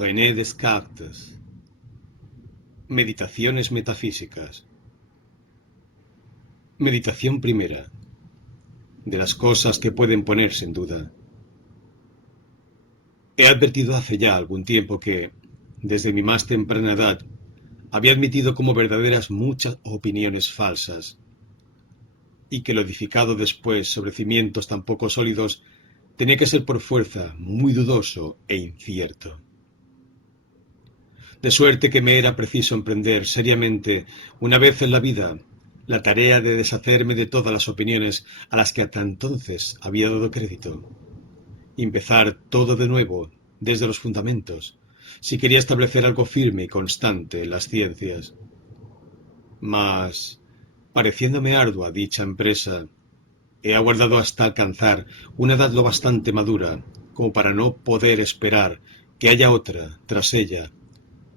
René Descartes. Meditaciones metafísicas. Meditación primera. De las cosas que pueden ponerse en duda. He advertido hace ya algún tiempo que, desde mi más temprana edad, había admitido como verdaderas muchas opiniones falsas, y que lo edificado después sobre cimientos tan poco sólidos tenía que ser por fuerza muy dudoso e incierto. De suerte que me era preciso emprender seriamente, una vez en la vida, la tarea de deshacerme de todas las opiniones a las que hasta entonces había dado crédito, y empezar todo de nuevo, desde los fundamentos, si quería establecer algo firme y constante en las ciencias. Mas, pareciéndome ardua dicha empresa, he aguardado hasta alcanzar una edad lo bastante madura como para no poder esperar que haya otra, tras ella,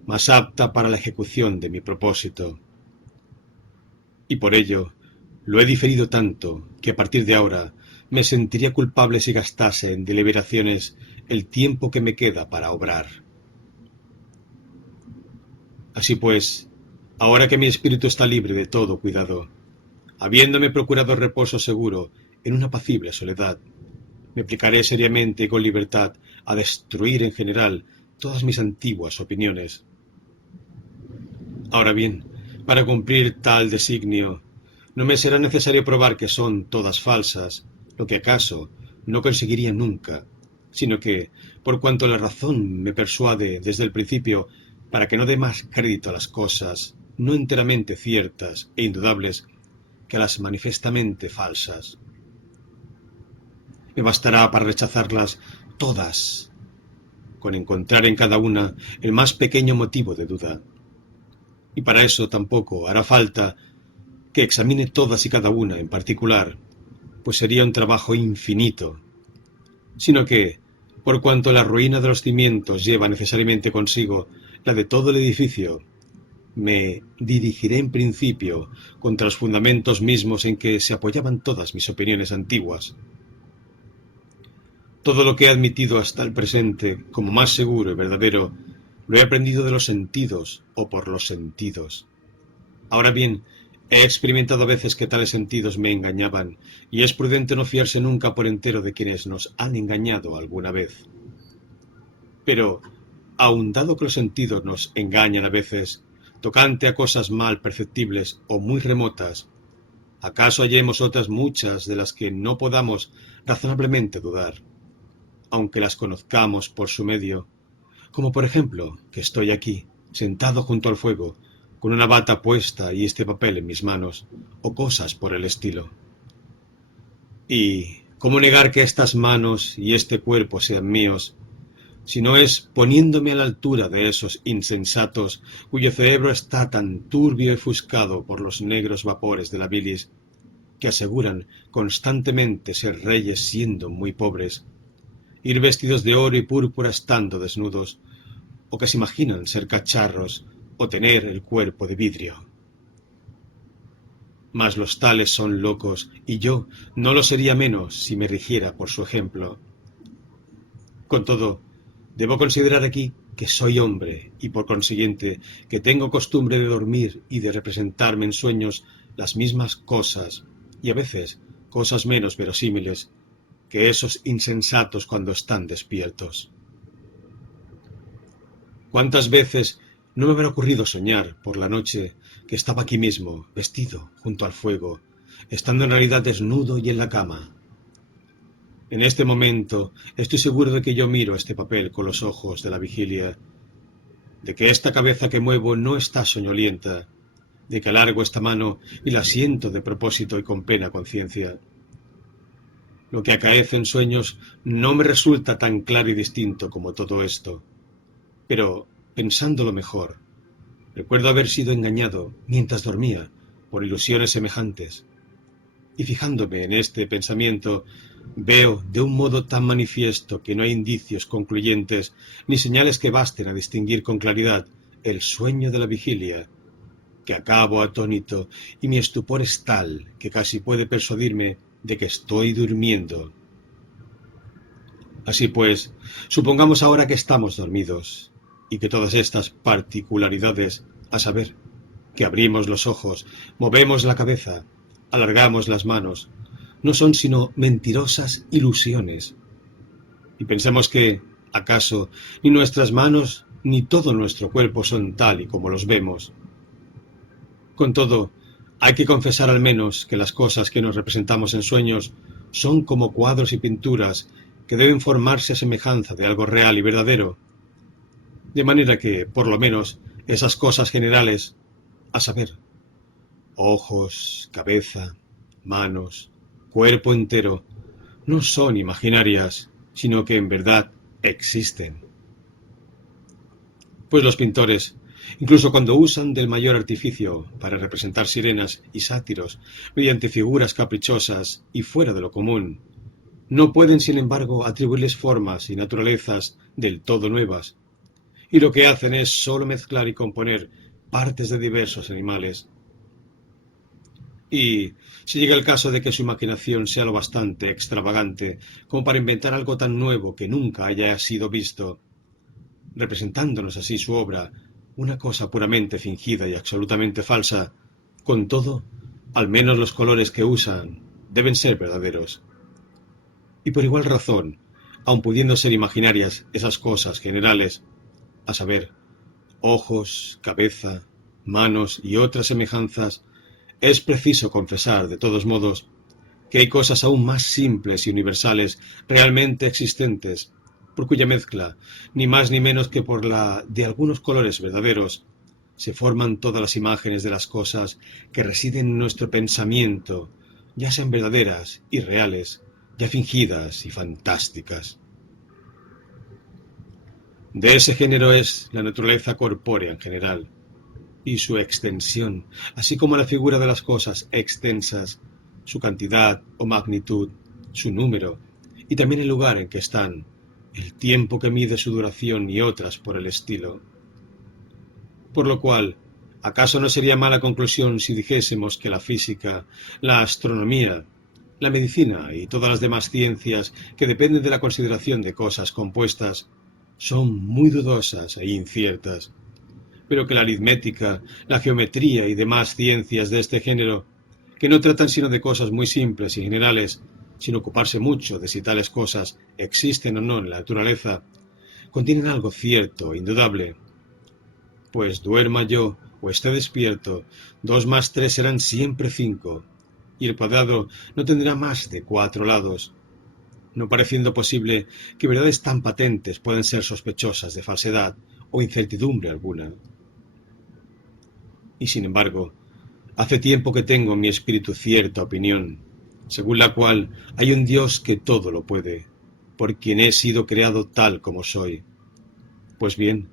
más apta para la ejecución de mi propósito. Y por ello, lo he diferido tanto que a partir de ahora me sentiría culpable si gastase en deliberaciones el tiempo que me queda para obrar. Así pues, ahora que mi espíritu está libre de todo cuidado, habiéndome procurado reposo seguro en una apacible soledad, me aplicaré seriamente y con libertad a destruir en general todas mis antiguas opiniones. Ahora bien, para cumplir tal designio, no me será necesario probar que son todas falsas, lo que acaso no conseguiría nunca, sino que, por cuanto la razón me persuade desde el principio para que no dé más crédito a las cosas no enteramente ciertas e indudables que a las manifestamente falsas, me bastará para rechazarlas todas, con encontrar en cada una el más pequeño motivo de duda. Y para eso tampoco hará falta que examine todas y cada una en particular, pues sería un trabajo infinito, sino que, por cuanto la ruina de los cimientos lleva necesariamente consigo la de todo el edificio, me dirigiré en principio contra los fundamentos mismos en que se apoyaban todas mis opiniones antiguas. Todo lo que he admitido hasta el presente como más seguro y verdadero, lo he aprendido de los sentidos o por los sentidos. Ahora bien, he experimentado a veces que tales sentidos me engañaban, y es prudente no fiarse nunca por entero de quienes nos han engañado alguna vez. Pero, aun dado que los sentidos nos engañan a veces, tocante a cosas mal perceptibles o muy remotas, ¿acaso hallemos otras muchas de las que no podamos razonablemente dudar, aunque las conozcamos por su medio? Como por ejemplo, que estoy aquí, sentado junto al fuego, con una bata puesta y este papel en mis manos, o cosas por el estilo. ¿Y cómo negar que estas manos y este cuerpo sean míos, si no es poniéndome a la altura de esos insensatos cuyo cerebro está tan turbio y ofuscado por los negros vapores de la bilis, que aseguran constantemente ser reyes siendo muy pobres, ir vestidos de oro y púrpura estando desnudos, o que se imaginan ser cacharros o tener el cuerpo de vidrio? Mas los tales son locos, y yo no lo sería menos si me rigiera por su ejemplo. Con todo, debo considerar aquí que soy hombre, y por consiguiente que tengo costumbre de dormir y de representarme en sueños las mismas cosas, y a veces cosas menos verosímiles, que esos insensatos cuando están despiertos. ¿Cuántas veces no me habrá ocurrido soñar por la noche que estaba aquí mismo, vestido, junto al fuego, estando en realidad desnudo y en la cama? En este momento estoy seguro de que yo miro este papel con los ojos de la vigilia, de que esta cabeza que muevo no está soñolienta, de que alargo esta mano y la siento de propósito y con plena conciencia. Lo que acaece en sueños no me resulta tan claro y distinto como todo esto, pero, pensándolo mejor, recuerdo haber sido engañado, mientras dormía, por ilusiones semejantes, y fijándome en este pensamiento, veo de un modo tan manifiesto que no hay indicios concluyentes ni señales que basten a distinguir con claridad el sueño de la vigilia, que acabo atónito, y mi estupor es tal que casi puede persuadirme de que estoy durmiendo. Así pues, supongamos ahora que estamos dormidos, y que todas estas particularidades, a saber, que abrimos los ojos, movemos la cabeza, alargamos las manos, no son sino mentirosas ilusiones. Y pensamos que, acaso, ni nuestras manos ni todo nuestro cuerpo son tal y como los vemos. Con todo, hay que confesar al menos que las cosas que nos representamos en sueños son como cuadros y pinturas que deben formarse a semejanza de algo real y verdadero, de manera que, por lo menos, esas cosas generales, a saber, ojos, cabeza, manos, cuerpo entero, no son imaginarias, sino que en verdad existen. Pues los pintores, incluso cuando usan del mayor artificio para representar sirenas y sátiros mediante figuras caprichosas y fuera de lo común, no pueden, sin embargo, atribuirles formas y naturalezas del todo nuevas, y lo que hacen es solo mezclar y componer partes de diversos animales. Y si llega el caso de que su imaginación sea lo bastante extravagante como para inventar algo tan nuevo que nunca haya sido visto, representándonos así su obra, una cosa puramente fingida y absolutamente falsa, con todo, al menos los colores que usan deben ser verdaderos. Y por igual razón, aun pudiendo ser imaginarias esas cosas generales, a saber, ojos, cabeza, manos y otras semejanzas, es preciso confesar, de todos modos, que hay cosas aún más simples y universales realmente existentes, por cuya mezcla, ni más ni menos que por la de algunos colores verdaderos, se forman todas las imágenes de las cosas que residen en nuestro pensamiento, ya sean verdaderas y reales, ya fingidas y fantásticas. De ese género es la naturaleza corpórea en general, y su extensión, así como la figura de las cosas extensas, su cantidad o magnitud, su número, y también el lugar en que están, el tiempo que mide su duración y otras por el estilo. Por lo cual, ¿acaso no sería mala conclusión si dijésemos que la física, la astronomía, la medicina y todas las demás ciencias que dependen de la consideración de cosas compuestas son muy dudosas e inciertas, pero que la aritmética, la geometría y demás ciencias de este género, que no tratan sino de cosas muy simples y generales, sin ocuparse mucho de si tales cosas existen o no en la naturaleza, contienen algo cierto, indudable? Pues duerma yo o esté despierto, 2 más 3 serán siempre 5, y el cuadrado no tendrá más de 4 lados, no pareciendo posible que verdades tan patentes puedan ser sospechosas de falsedad o incertidumbre alguna. Y sin embargo, hace tiempo que tengo en mi espíritu cierta opinión, según la cual hay un Dios que todo lo puede, por quien he sido creado tal como soy. Pues bien,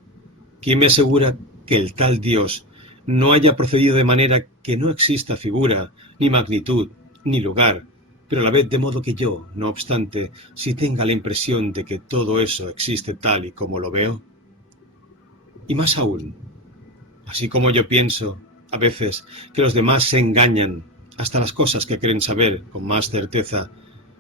¿quién me asegura que el tal Dios no haya procedido de manera que no exista figura, ni magnitud, ni lugar, pero a la vez de modo que yo, no obstante, si tenga la impresión de que todo eso existe tal y como lo veo? Y más aún, así como yo pienso, a veces, que los demás se engañan, hasta las cosas que creen saber con más certeza,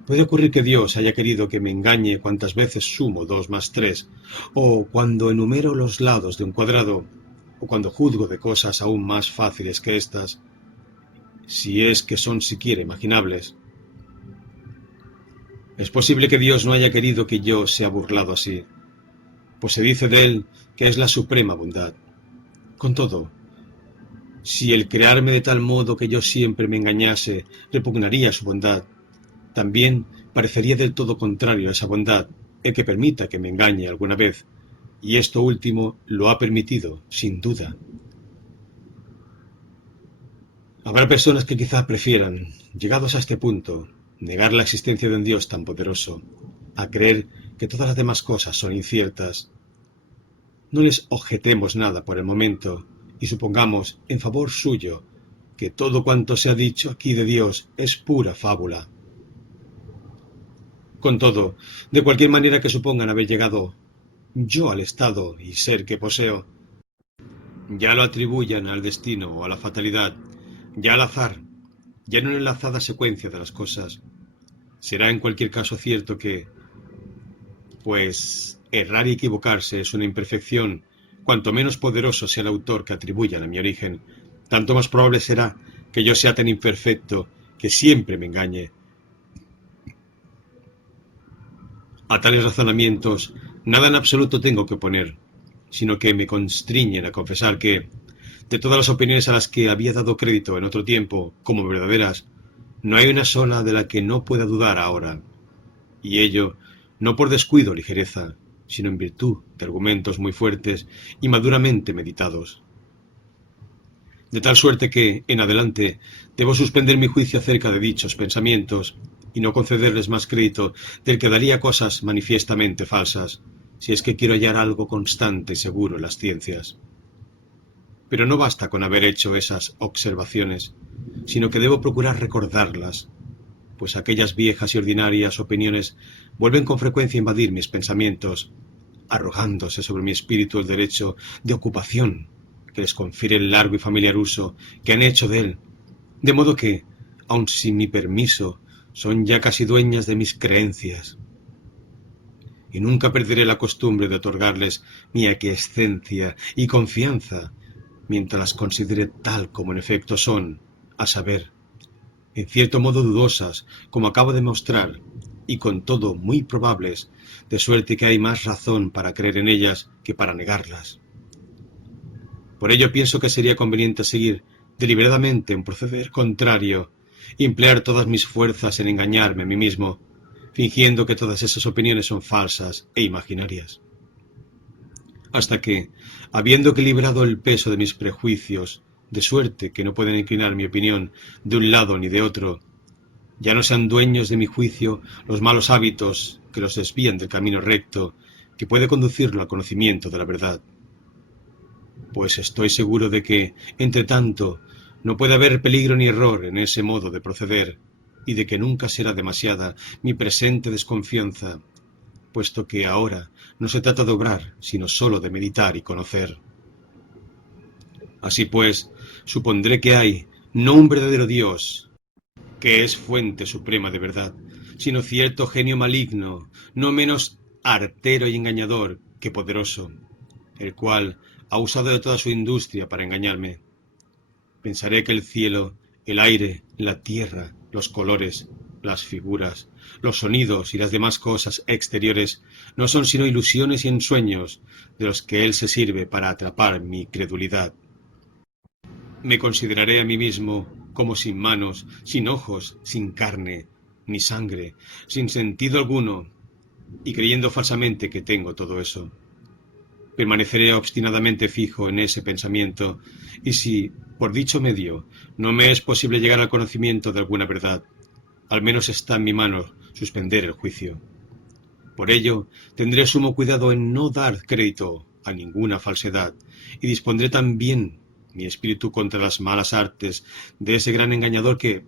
puede ocurrir que Dios haya querido que me engañe cuantas veces sumo 2 más 3, o cuando enumero los lados de un cuadrado, o cuando juzgo de cosas aún más fáciles que estas, si es que son siquiera imaginables. Es posible que Dios no haya querido que yo sea burlado así, pues se dice de él que es la suprema bondad. Con todo, si el crearme de tal modo que yo siempre me engañase repugnaría su bondad, también parecería del todo contrario a esa bondad el que permita que me engañe alguna vez, y esto último lo ha permitido, sin duda. Habrá personas que quizá prefieran, llegados a este punto, negar la existencia de un Dios tan poderoso, a creer que todas las demás cosas son inciertas. No les objetemos nada por el momento, y supongamos, en favor suyo, que todo cuanto se ha dicho aquí de Dios es pura fábula. Con todo, de cualquier manera que supongan haber llegado yo al estado y ser que poseo, ya lo atribuyan al destino o a la fatalidad, ya al azar, ya en una enlazada secuencia de las cosas, será en cualquier caso cierto que, pues, errar y equivocarse es una imperfección cuanto menos poderoso sea el autor que atribuyan a mi origen, tanto más probable será que yo sea tan imperfecto que siempre me engañe. A tales razonamientos nada en absoluto tengo que oponer, sino que me constriñen a confesar que, de todas las opiniones a las que había dado crédito en otro tiempo como verdaderas, no hay una sola de la que no pueda dudar ahora, y ello no por descuido o ligereza, sino en virtud de argumentos muy fuertes y maduramente meditados. De tal suerte que, en adelante, debo suspender mi juicio acerca de dichos pensamientos y no concederles más crédito del que daría a cosas manifiestamente falsas, si es que quiero hallar algo constante y seguro en las ciencias. Pero no basta con haber hecho esas observaciones, sino que debo procurar recordarlas, pues aquellas viejas y ordinarias opiniones vuelven con frecuencia a invadir mis pensamientos, arrojándose sobre mi espíritu el derecho de ocupación que les confiere el largo y familiar uso que han hecho de él, de modo que, aun sin mi permiso, son ya casi dueñas de mis creencias. Y nunca perderé la costumbre de otorgarles mi aquiescencia y confianza, mientras las considere tal como en efecto son, a saber, en cierto modo dudosas, como acabo de mostrar, y con todo muy probables, de suerte que hay más razón para creer en ellas que para negarlas. Por ello pienso que sería conveniente seguir deliberadamente un proceder contrario y emplear todas mis fuerzas en engañarme a mí mismo, fingiendo que todas esas opiniones son falsas e imaginarias. Hasta que, habiendo equilibrado el peso de mis prejuicios, de suerte que no pueden inclinar mi opinión de un lado ni de otro, ya no sean dueños de mi juicio los malos hábitos que los desvían del camino recto que puede conducirlo al conocimiento de la verdad. Pues estoy seguro de que, entre tanto, no puede haber peligro ni error en ese modo de proceder, y de que nunca será demasiada mi presente desconfianza, puesto que ahora no se trata de obrar, sino sólo de meditar y conocer. Así pues, supondré que hay no un verdadero Dios, que es fuente suprema de verdad, sino cierto genio maligno, no menos artero y engañador que poderoso, el cual ha usado de toda su industria para engañarme. Pensaré que el cielo, el aire, la tierra, los colores, las figuras, los sonidos y las demás cosas exteriores no son sino ilusiones y ensueños de los que él se sirve para atrapar mi credulidad. Me consideraré a mí mismo como sin manos, sin ojos, sin carne, ni sangre, sin sentido alguno, y creyendo falsamente que tengo todo eso. Permaneceré obstinadamente fijo en ese pensamiento, y si, por dicho medio, no me es posible llegar al conocimiento de alguna verdad, al menos está en mi mano suspender el juicio. Por ello, tendré sumo cuidado en no dar crédito a ninguna falsedad, y dispondré también mi espíritu contra las malas artes de ese gran engañador que,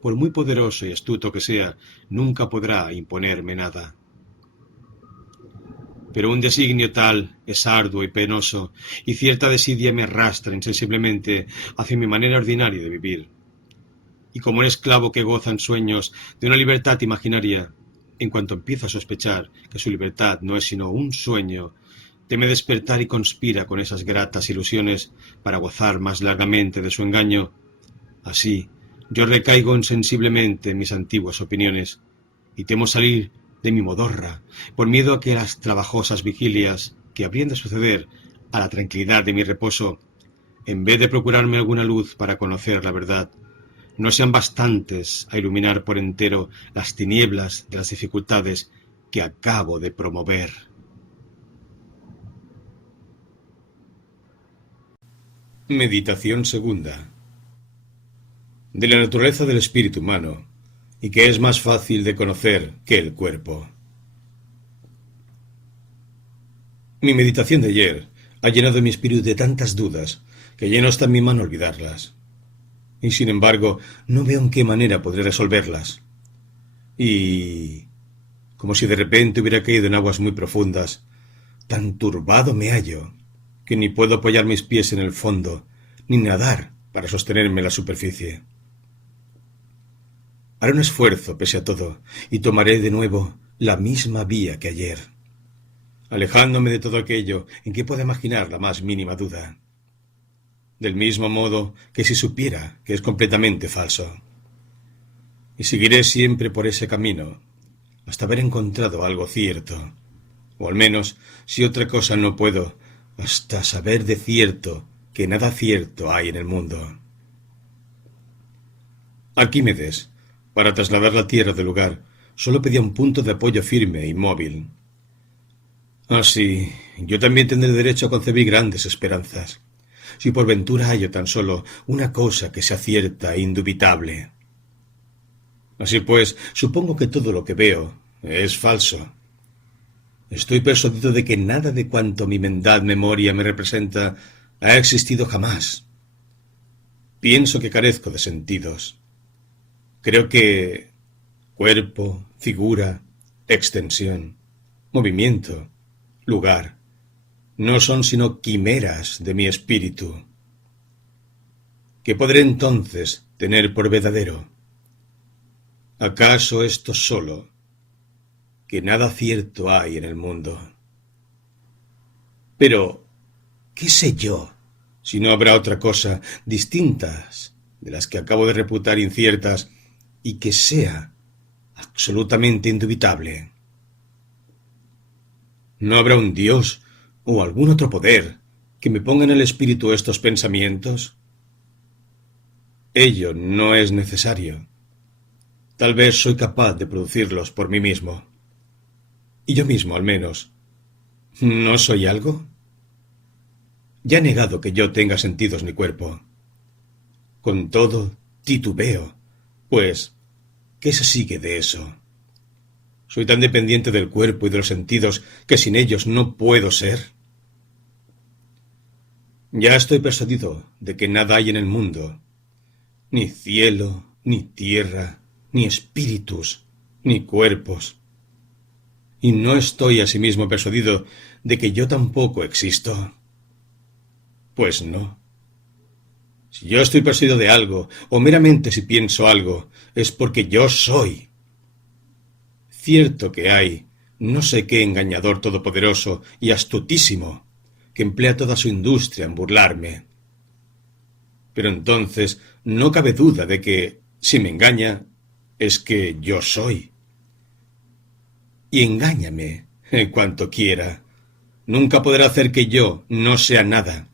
por muy poderoso y astuto que sea, nunca podrá imponerme nada. Pero un designio tal es arduo y penoso, y cierta desidia me arrastra insensiblemente hacia mi manera ordinaria de vivir. Y como un esclavo que goza en sueños de una libertad imaginaria, en cuanto empiezo a sospechar que su libertad no es sino un sueño, teme despertar y conspira con esas gratas ilusiones para gozar más largamente de su engaño. Así, yo recaigo insensiblemente en mis antiguas opiniones, y temo salir de mi modorra, por miedo a que las trabajosas vigilias que habrían de suceder a la tranquilidad de mi reposo, en vez de procurarme alguna luz para conocer la verdad, no sean bastantes a iluminar por entero las tinieblas de las dificultades que acabo de promover. Meditación segunda. De la naturaleza del espíritu humano, y que es más fácil de conocer que el cuerpo. Mi meditación de ayer ha llenado mi espíritu de tantas dudas que ya no está en mi mano olvidarlas. Y sin embargo, no veo en qué manera podré resolverlas. Y, como si de repente hubiera caído en aguas muy profundas, tan turbado me hallo, que ni puedo apoyar mis pies en el fondo, ni nadar para sostenerme en la superficie. Haré un esfuerzo pese a todo, y tomaré de nuevo la misma vía que ayer. alejándome de todo aquello en que pueda imaginar la más mínima duda. Del mismo modo que si supiera que es completamente falso. Y seguiré siempre por ese camino, hasta haber encontrado algo cierto, o al menos, si otra cosa no puedo, hasta saber de cierto que nada cierto hay en el mundo. Arquímedes, para trasladar la tierra del lugar, solo pedía un punto de apoyo firme e inmóvil. Así, yo también tendré derecho a concebir grandes esperanzas, si por ventura hallo tan solo una cosa que sea cierta e indubitable. Así pues, supongo que todo lo que veo es falso. Estoy persuadido de que nada de cuanto mi mendaz memoria me representa ha existido jamás. Pienso que carezco de sentidos. Creo que cuerpo, figura, extensión, movimiento, lugar, no son sino quimeras de mi espíritu. ¿Qué podré entonces tener por verdadero? ¿Acaso esto solo, que nada cierto hay en el mundo? Pero, ¿qué sé yo, si no habrá otra cosa distintas de las que acabo de reputar inciertas y que sea absolutamente indubitable? ¿No habrá un Dios o algún otro poder que me ponga en el espíritu estos pensamientos? Ello no es necesario. Tal vez soy capaz de producirlos por mí mismo. Y yo mismo, al menos, ¿no soy algo? Ya he negado que yo tenga sentidos ni cuerpo. Con todo, titubeo, pues, ¿qué se sigue de eso? Soy tan dependiente del cuerpo y de los sentidos que sin ellos no puedo ser. Ya estoy persuadido de que nada hay en el mundo, ni cielo, ni tierra, ni espíritus, ni cuerpos. Y no estoy asimismo persuadido de que yo tampoco existo. Pues no. Si yo estoy persuadido de algo, o meramente si pienso algo, es porque yo soy. Cierto que hay no sé qué engañador todopoderoso y astutísimo, que emplea toda su industria en burlarme. Pero entonces no cabe duda de que, si me engaña, es que yo soy. Y engáñame en cuanto quiera. Nunca podrá hacer que yo no sea nada,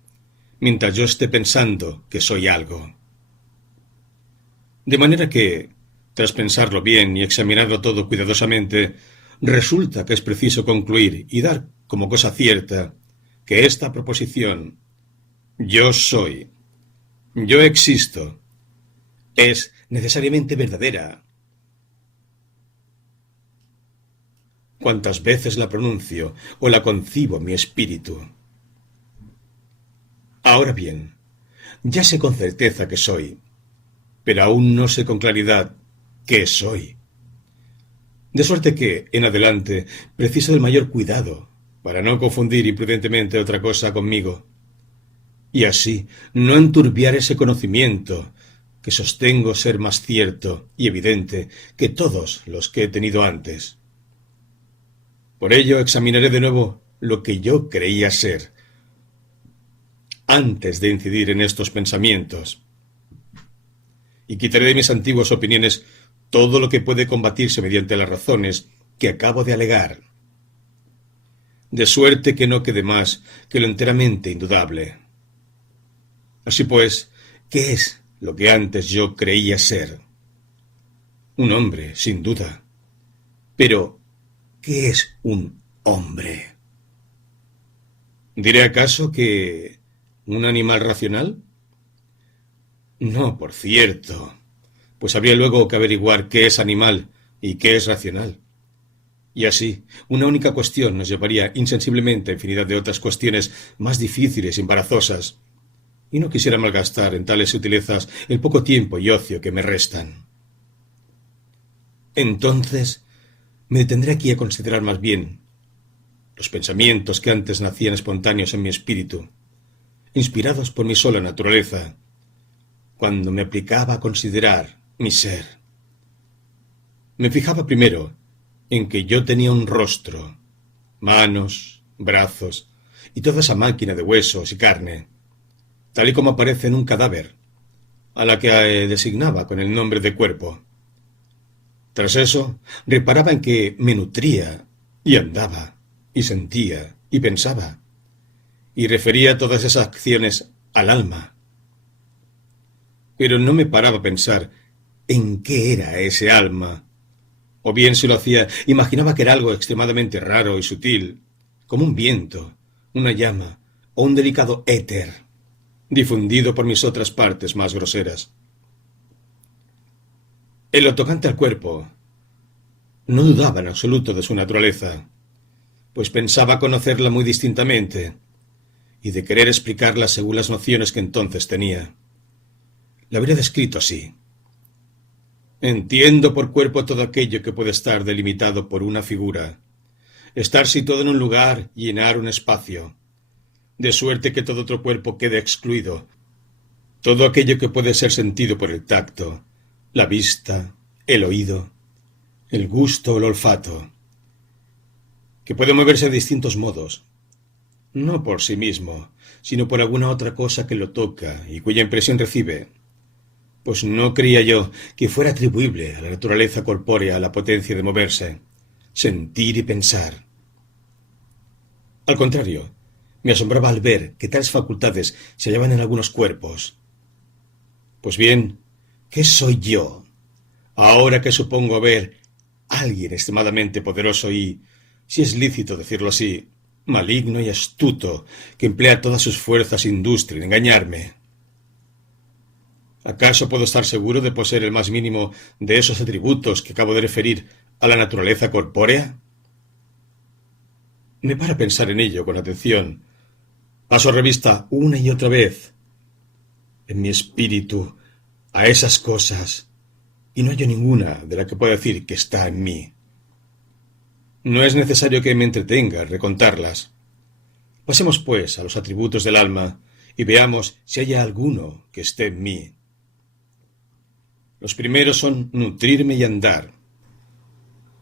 mientras yo esté pensando que soy algo. De manera que, tras pensarlo bien y examinarlo todo cuidadosamente, resulta que es preciso concluir y dar como cosa cierta que esta proposición, yo soy, yo existo, es necesariamente verdadera. Cuantas veces la pronuncio o la concibo en mi espíritu. Ahora bien, ya sé con certeza que soy, pero aún no sé con claridad qué soy. De suerte que, en adelante, preciso del mayor cuidado para no confundir imprudentemente otra cosa conmigo, y así no enturbiar ese conocimiento que sostengo ser más cierto y evidente que todos los que he tenido antes. Por ello examinaré de nuevo lo que yo creía ser, antes de incidir en estos pensamientos, y quitaré de mis antiguas opiniones todo lo que puede combatirse mediante las razones que acabo de alegar, de suerte que no quede más que lo enteramente indudable. Así pues, ¿qué es lo que antes yo creía ser? Un hombre, sin duda. Pero, ¿qué es un hombre? ¿Diré acaso que un animal racional? No, por cierto, pues habría luego que averiguar qué es animal y qué es racional. Y así, una única cuestión nos llevaría insensiblemente a infinidad de otras cuestiones más difíciles y embarazosas, y no quisiera malgastar en tales sutilezas el poco tiempo y ocio que me restan. Entonces, me detendré aquí a considerar más bien los pensamientos que antes nacían espontáneos en mi espíritu, inspirados por mi sola naturaleza, cuando me aplicaba a considerar mi ser. Me fijaba primero en que yo tenía un rostro, manos, brazos y toda esa máquina de huesos y carne, tal y como aparece en un cadáver, a la que designaba con el nombre de cuerpo. Tras eso, reparaba en que me nutría, y andaba, y sentía, y pensaba, y refería todas esas acciones al alma. Pero no me paraba a pensar en qué era ese alma, o bien si lo hacía, imaginaba que era algo extremadamente raro y sutil, como un viento, una llama, o un delicado éter, difundido por mis otras partes más groseras. En lo tocante al cuerpo, no dudaba en absoluto de su naturaleza, pues pensaba conocerla muy distintamente, y de querer explicarla según las nociones que entonces tenía. La habría descrito así. Entiendo por cuerpo todo aquello que puede estar delimitado por una figura, estar situado en un lugar y llenar un espacio, de suerte que todo otro cuerpo quede excluido, todo aquello que puede ser sentido por el tacto, la vista, el oído, el gusto o el olfato, que puede moverse de distintos modos, no por sí mismo, sino por alguna otra cosa que lo toca y cuya impresión recibe, pues no creía yo que fuera atribuible a la naturaleza corpórea la potencia de moverse, sentir y pensar. Al contrario, me asombraba al ver que tales facultades se hallaban en algunos cuerpos. Pues bien, ¿qué soy yo, ahora que supongo ver a alguien extremadamente poderoso y, si es lícito decirlo así, maligno y astuto, que emplea todas sus fuerzas e industria en engañarme? ¿Acaso puedo estar seguro de poseer el más mínimo de esos atributos que acabo de referir a la naturaleza corpórea? Me para pensar en ello con atención. Paso revista una y otra vez en mi espíritu a esas cosas, y no hallo ninguna de la que pueda decir que está en mí. No es necesario que me entretenga en recontarlas. Pasemos, pues, a los atributos del alma y veamos si hay alguno que esté en mí. Los primeros son nutrirme y andar.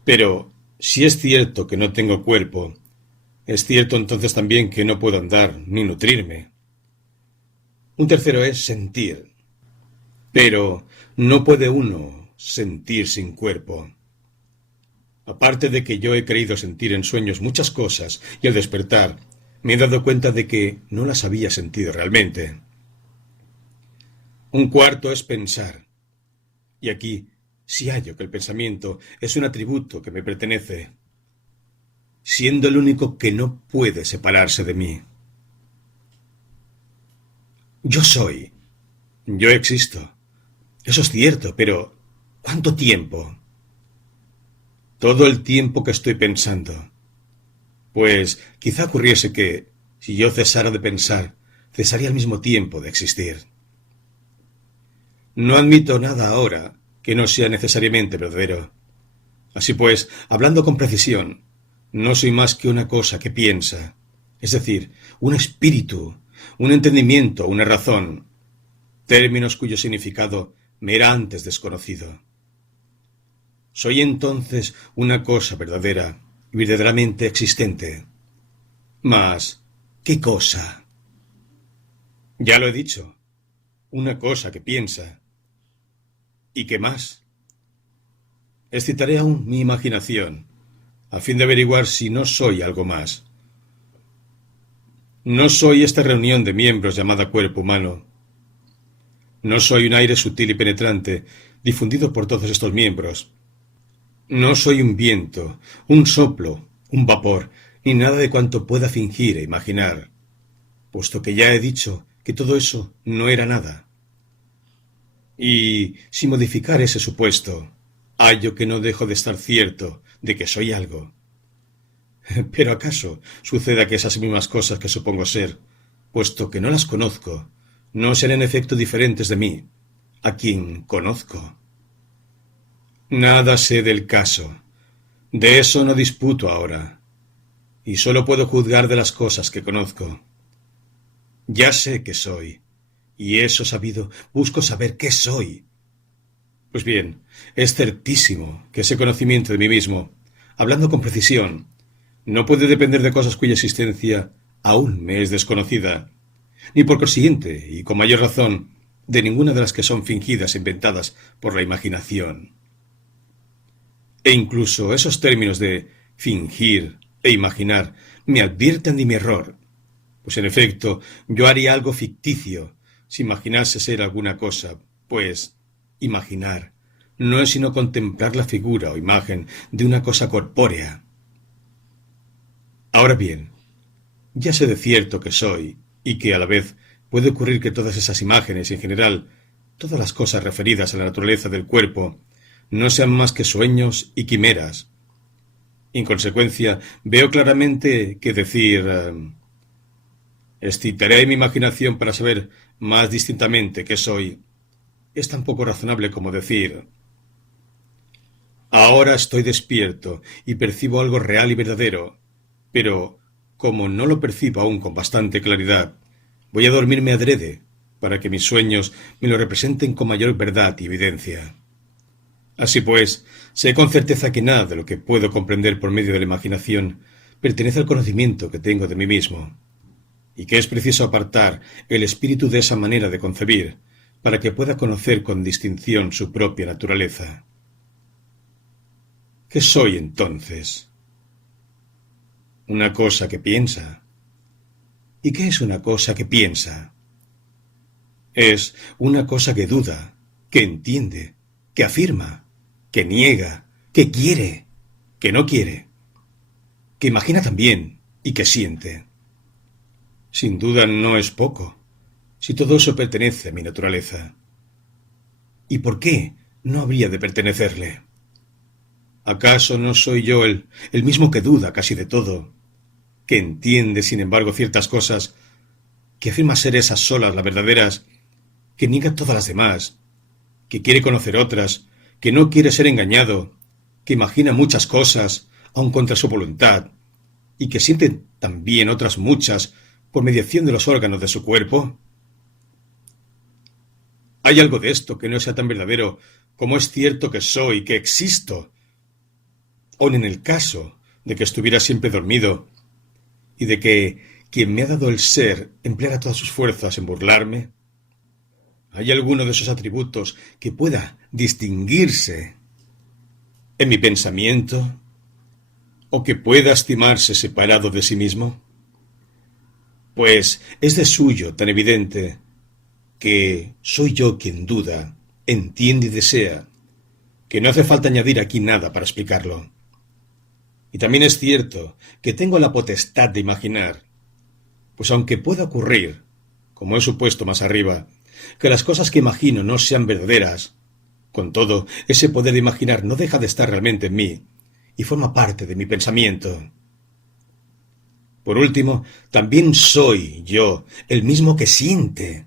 Pero, si es cierto que no tengo cuerpo, es cierto entonces también que no puedo andar ni nutrirme. Un tercero es sentir. Pero no puede uno sentir sin cuerpo. Aparte de que yo he creído sentir en sueños muchas cosas, y al despertar me he dado cuenta de que no las había sentido realmente. Un cuarto es pensar. Y aquí sí hallo que el pensamiento es un atributo que me pertenece, siendo el único que no puede separarse de mí. Yo soy. Yo existo. Eso es cierto, pero ¿cuánto tiempo? Todo el tiempo que estoy pensando. Pues quizá ocurriese que, si yo cesara de pensar, cesaría al mismo tiempo de existir. No admito nada ahora que no sea necesariamente verdadero. Así pues, hablando con precisión, no soy más que una cosa que piensa, es decir, un espíritu, un entendimiento, una razón, términos cuyo significado me era antes desconocido. Soy entonces una cosa verdadera y verdaderamente existente. Mas, ¿qué cosa? Ya lo he dicho, una cosa que piensa. ¿Y qué más? Excitaré aún mi imaginación, a fin de averiguar si no soy algo más. No soy esta reunión de miembros llamada cuerpo humano. No soy un aire sutil y penetrante, difundido por todos estos miembros. No soy un viento, un soplo, un vapor, ni nada de cuanto pueda fingir e imaginar, puesto que ya he dicho que todo eso no era nada. Y, sin modificar ese supuesto, hallo que no dejo de estar cierto de que soy algo. Pero ¿acaso suceda que esas mismas cosas que supongo ser, puesto que no las conozco, no sean en efecto diferentes de mí, a quien conozco? Nada sé del caso. De eso no disputo ahora. Y sólo puedo juzgar de las cosas que conozco. Ya sé qué soy. Y eso sabido, busco saber qué soy. Pues bien, es certísimo que ese conocimiento de mí mismo, hablando con precisión, no puede depender de cosas cuya existencia aún me es desconocida, ni por consiguiente, y con mayor razón, de ninguna de las que son fingidas e inventadas por la imaginación. E incluso esos términos de fingir e imaginar me advierten de mi error, pues en efecto yo haría algo ficticio si imaginase ser alguna cosa, pues imaginar no es sino contemplar la figura o imagen de una cosa corpórea. Ahora bien, ya sé de cierto que soy, y que a la vez puede ocurrir que todas esas imágenes, y en general todas las cosas referidas a la naturaleza del cuerpo, no sean más que sueños y quimeras. En consecuencia, veo claramente que decir excitaré mi imaginación para saber más distintamente qué soy, es tan poco razonable como decir ahora estoy despierto y percibo algo real y verdadero, pero como no lo percibo aún con bastante claridad, voy a dormirme adrede para que mis sueños me lo representen con mayor verdad y evidencia. Así pues, sé con certeza que nada de lo que puedo comprender por medio de la imaginación pertenece al conocimiento que tengo de mí mismo, y que es preciso apartar el espíritu de esa manera de concebir para que pueda conocer con distinción su propia naturaleza. ¿Qué soy entonces? Una cosa que piensa. ¿Y qué es una cosa que piensa? Es una cosa que duda, que entiende, que afirma, que niega, que quiere, que no quiere, que imagina también y que siente. Sin duda no es poco, si todo eso pertenece a mi naturaleza. ¿Y por qué no habría de pertenecerle? ¿Acaso no soy yo el mismo que duda casi de todo, que entiende sin embargo ciertas cosas, que afirma ser esas solas las verdaderas, que niega todas las demás, que quiere conocer otras, que no quiere ser engañado, que imagina muchas cosas, aun contra su voluntad, y que siente también otras muchas por mediación de los órganos de su cuerpo? ¿Hay algo de esto que no sea tan verdadero como es cierto que soy, que existo? Aun en el caso de que estuviera siempre dormido, y de que quien me ha dado el ser empleara todas sus fuerzas en burlarme. ¿Hay alguno de esos atributos que pueda distinguirse en mi pensamiento o que pueda estimarse separado de sí mismo? Pues es de suyo tan evidente que soy yo quien duda, entiende y desea, que no hace falta añadir aquí nada para explicarlo. Y también es cierto que tengo la potestad de imaginar, pues aunque pueda ocurrir, como he supuesto más arriba, que las cosas que imagino no sean verdaderas, con todo, ese poder de imaginar no deja de estar realmente en mí, y forma parte de mi pensamiento. Por último, también soy yo el mismo que siente,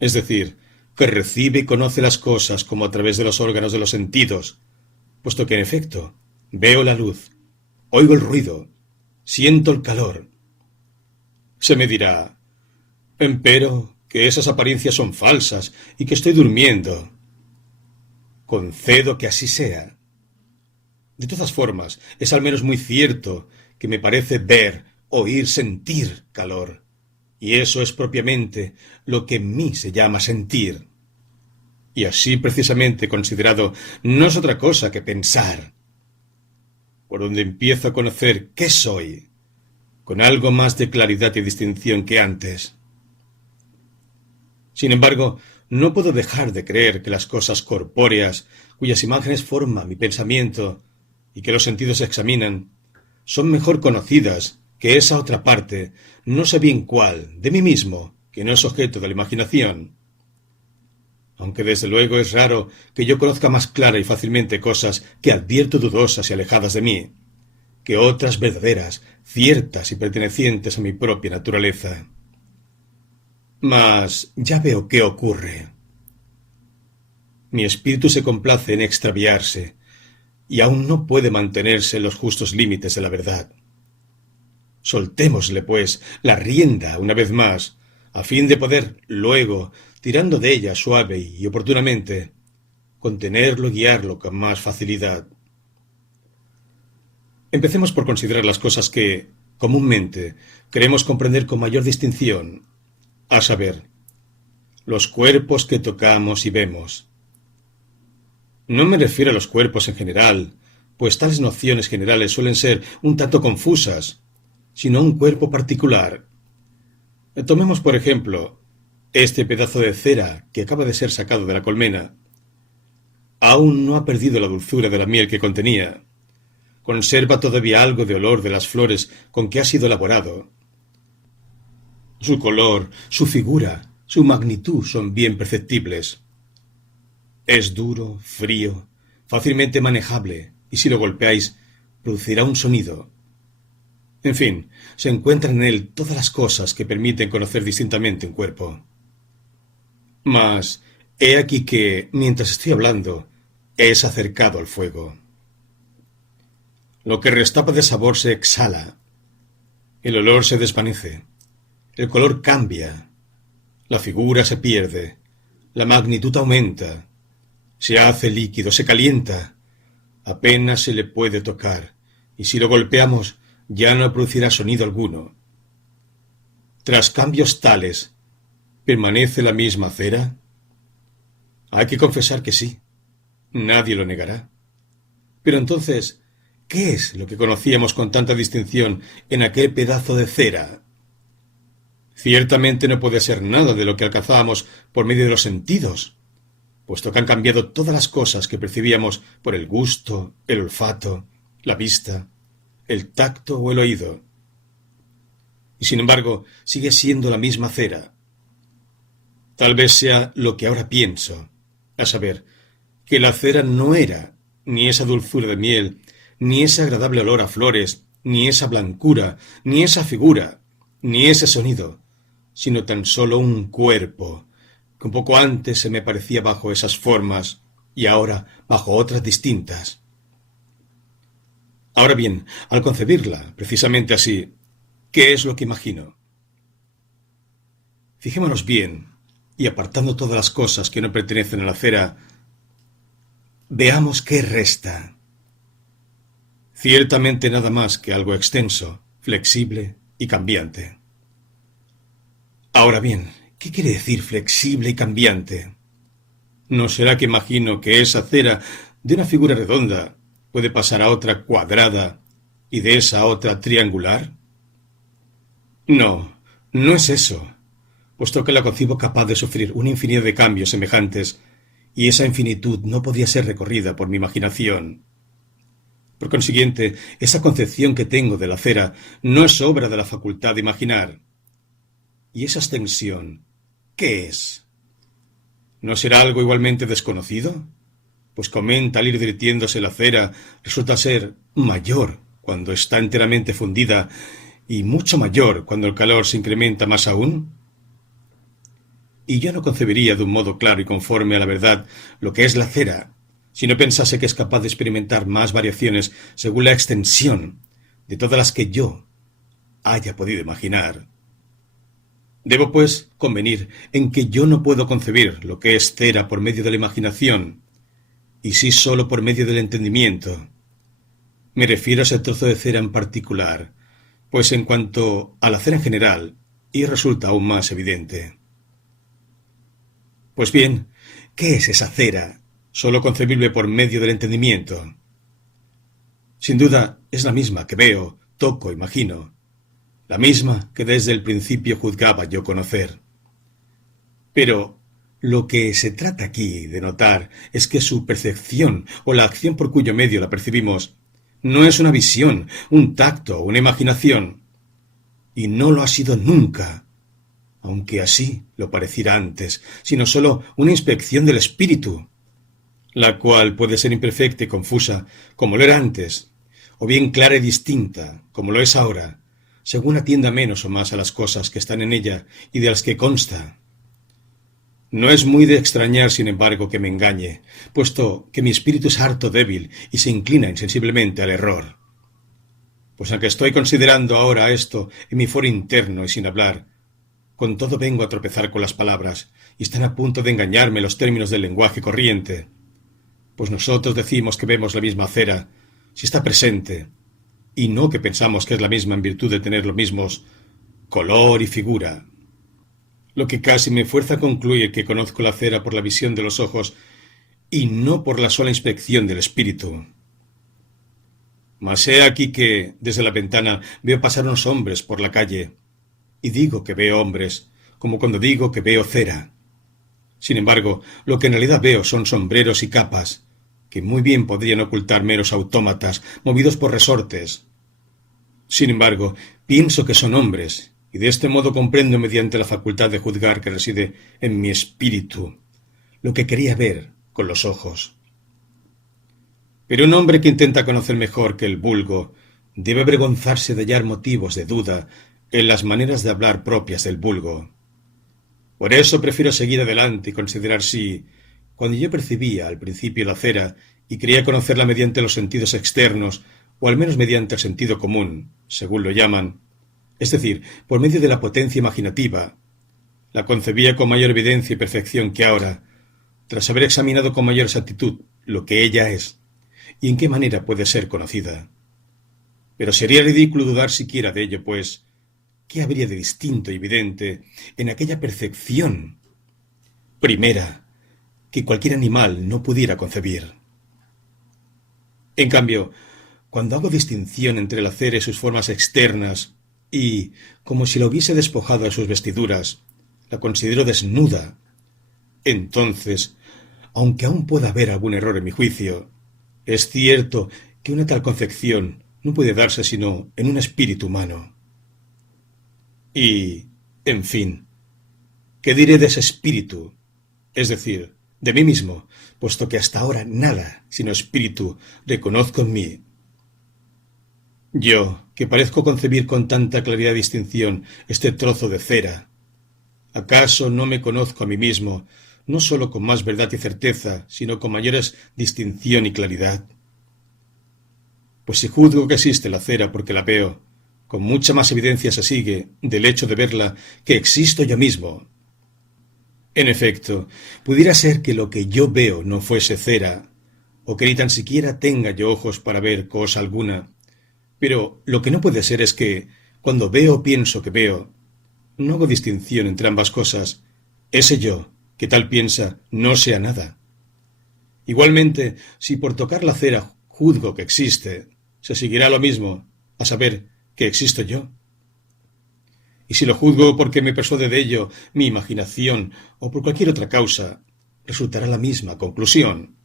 es decir, que recibe y conoce las cosas como a través de los órganos de los sentidos, puesto que en efecto veo la luz, oigo el ruido, siento el calor. Se me dirá, empero, que esas apariencias son falsas y que estoy durmiendo. Concedo que así sea. De todas formas, es al menos muy cierto que me parece ver, oír, sentir calor. Y eso es propiamente lo que en mí se llama sentir. Y así precisamente considerado no es otra cosa que pensar. Por donde empiezo a conocer qué soy, con algo más de claridad y distinción que antes. Sin embargo, no puedo dejar de creer que las cosas corpóreas, cuyas imágenes forman mi pensamiento y que los sentidos examinan, son mejor conocidas que esa otra parte, no sé bien cuál, de mí mismo, que no es objeto de la imaginación. Aunque desde luego es raro que yo conozca más clara y fácilmente cosas que advierto dudosas y alejadas de mí, que otras verdaderas, ciertas y pertenecientes a mi propia naturaleza. Mas ya veo qué ocurre. Mi espíritu se complace en extraviarse, y aún no puede mantenerse en los justos límites de la verdad. Soltémosle, pues, la rienda una vez más, a fin de poder, luego, tirando de ella suave y oportunamente, contenerlo y guiarlo con más facilidad. Empecemos por considerar las cosas que, comúnmente, creemos comprender con mayor distinción, a saber, los cuerpos que tocamos y vemos. No me refiero a los cuerpos en general, pues tales nociones generales suelen ser un tanto confusas, sino a un cuerpo particular. Tomemos, por ejemplo, este pedazo de cera que acaba de ser sacado de la colmena. Aún no ha perdido la dulzura de la miel que contenía. Conserva todavía algo de olor de las flores con que ha sido elaborado. Su color, su figura, su magnitud son bien perceptibles. Es duro, frío, fácilmente manejable, y si lo golpeáis, producirá un sonido. En fin, se encuentran en él todas las cosas que permiten conocer distintamente un cuerpo. Mas, he aquí que, mientras estoy hablando, es acercado al fuego. Lo que restaba de sabor se exhala, el olor se desvanece, el color cambia, la figura se pierde, la magnitud aumenta, se hace líquido, se calienta, apenas se le puede tocar, y si lo golpeamos ya no producirá sonido alguno. Tras cambios tales, ¿permanece la misma cera? Hay que confesar que sí, nadie lo negará. Pero entonces, ¿qué es lo que conocíamos con tanta distinción en aquel pedazo de cera? Ciertamente no puede ser nada de lo que alcanzábamos por medio de los sentidos, puesto que han cambiado todas las cosas que percibíamos por el gusto, el olfato, la vista, el tacto o el oído. Y sin embargo, sigue siendo la misma cera. Tal vez sea lo que ahora pienso, a saber, que la cera no era ni esa dulzura de miel, ni ese agradable olor a flores, ni esa blancura, ni esa figura, ni ese sonido, sino tan solo un cuerpo, que un poco antes se me parecía bajo esas formas y ahora bajo otras distintas. Ahora bien, al concebirla, precisamente así, ¿qué es lo que imagino? Fijémonos bien, y apartando todas las cosas que no pertenecen a la cera, veamos qué resta. Ciertamente nada más que algo extenso, flexible y cambiante. Ahora bien, ¿qué quiere decir flexible y cambiante? ¿No será que imagino que esa cera de una figura redonda puede pasar a otra cuadrada y de esa a otra triangular? No, no es eso, puesto que la concibo capaz de sufrir una infinidad de cambios semejantes, y esa infinitud no podía ser recorrida por mi imaginación. Por consiguiente, esa concepción que tengo de la cera no es obra de la facultad de imaginar. ¿Y esa extensión qué es? ¿No será algo igualmente desconocido? Pues comenta al ir derritiéndose la cera, resulta ser mayor cuando está enteramente fundida y mucho mayor cuando el calor se incrementa más aún. Y yo no concebiría de un modo claro y conforme a la verdad lo que es la cera, si no pensase que es capaz de experimentar más variaciones según la extensión de todas las que yo haya podido imaginar. Debo, pues, convenir en que yo no puedo concebir lo que es cera por medio de la imaginación, y sí sólo por medio del entendimiento. Me refiero a ese trozo de cera en particular, pues en cuanto a la cera en general, y resulta aún más evidente. Pues bien, ¿qué es esa cera, sólo concebible por medio del entendimiento? Sin duda, es la misma que veo, toco, imagino, la misma que desde el principio juzgaba yo conocer. Pero lo que se trata aquí de notar es que su percepción o la acción por cuyo medio la percibimos no es una visión, un tacto, una imaginación, y no lo ha sido nunca, aunque así lo pareciera antes, sino sólo una inspección del espíritu, la cual puede ser imperfecta y confusa, como lo era antes, o bien clara y distinta, como lo es ahora, según atienda menos o más a las cosas que están en ella y de las que consta. No es muy de extrañar, sin embargo, que me engañe, puesto que mi espíritu es harto débil y se inclina insensiblemente al error. Pues aunque estoy considerando ahora esto en mi foro interno y sin hablar, con todo vengo a tropezar con las palabras, y están a punto de engañarme los términos del lenguaje corriente, pues nosotros decimos que vemos la misma cera, si está presente, y no que pensamos que es la misma en virtud de tener los mismos color y figura. Lo que casi me fuerza a concluir que conozco la cera por la visión de los ojos y no por la sola inspección del espíritu. Mas he aquí que, desde la ventana, veo pasar unos hombres por la calle, y digo que veo hombres, como cuando digo que veo cera. Sin embargo, lo que en realidad veo son sombreros y capas, que muy bien podrían ocultar meros autómatas movidos por resortes. Sin embargo, pienso que son hombres, y de este modo comprendo mediante la facultad de juzgar que reside en mi espíritu, lo que quería ver con los ojos. Pero un hombre que intenta conocer mejor que el vulgo debe avergonzarse de hallar motivos de duda en las maneras de hablar propias del vulgo. Por eso prefiero seguir adelante y considerar si, cuando yo percibía al principio la cera y creía conocerla mediante los sentidos externos, o al menos mediante el sentido común, según lo llaman, es decir, por medio de la potencia imaginativa, la concebía con mayor evidencia y perfección que ahora, tras haber examinado con mayor exactitud lo que ella es, y en qué manera puede ser conocida. Pero sería ridículo dudar siquiera de ello, pues, ¿qué habría de distinto y evidente en aquella percepción primera que cualquier animal no pudiera concebir? En cambio, cuando hago distinción entre la cera y sus formas externas, y, como si la hubiese despojado de sus vestiduras, la considero desnuda, entonces, aunque aún pueda haber algún error en mi juicio, es cierto que una tal concepción no puede darse sino en un espíritu humano. Y, en fin, ¿qué diré de ese espíritu? Es decir, de mí mismo, puesto que hasta ahora nada, sino espíritu, reconozco en mí. Yo, que parezco concebir con tanta claridad y distinción este trozo de cera, ¿acaso no me conozco a mí mismo, no sólo con más verdad y certeza, sino con mayores distinción y claridad? Pues si juzgo que existe la cera porque la veo, con mucha más evidencia se sigue, del hecho de verla, que existo yo mismo. En efecto, pudiera ser que lo que yo veo no fuese cera, o que ni tan siquiera tenga yo ojos para ver cosa alguna, pero lo que no puede ser es que, cuando veo o pienso que veo, no hago distinción entre ambas cosas, ese yo, que tal piensa, no sea nada. Igualmente, si por tocar la cera juzgo que existe, se seguirá lo mismo, a saber, que existo yo. Y si lo juzgo porque me persuade de ello mi imaginación o por cualquier otra causa, resultará la misma conclusión.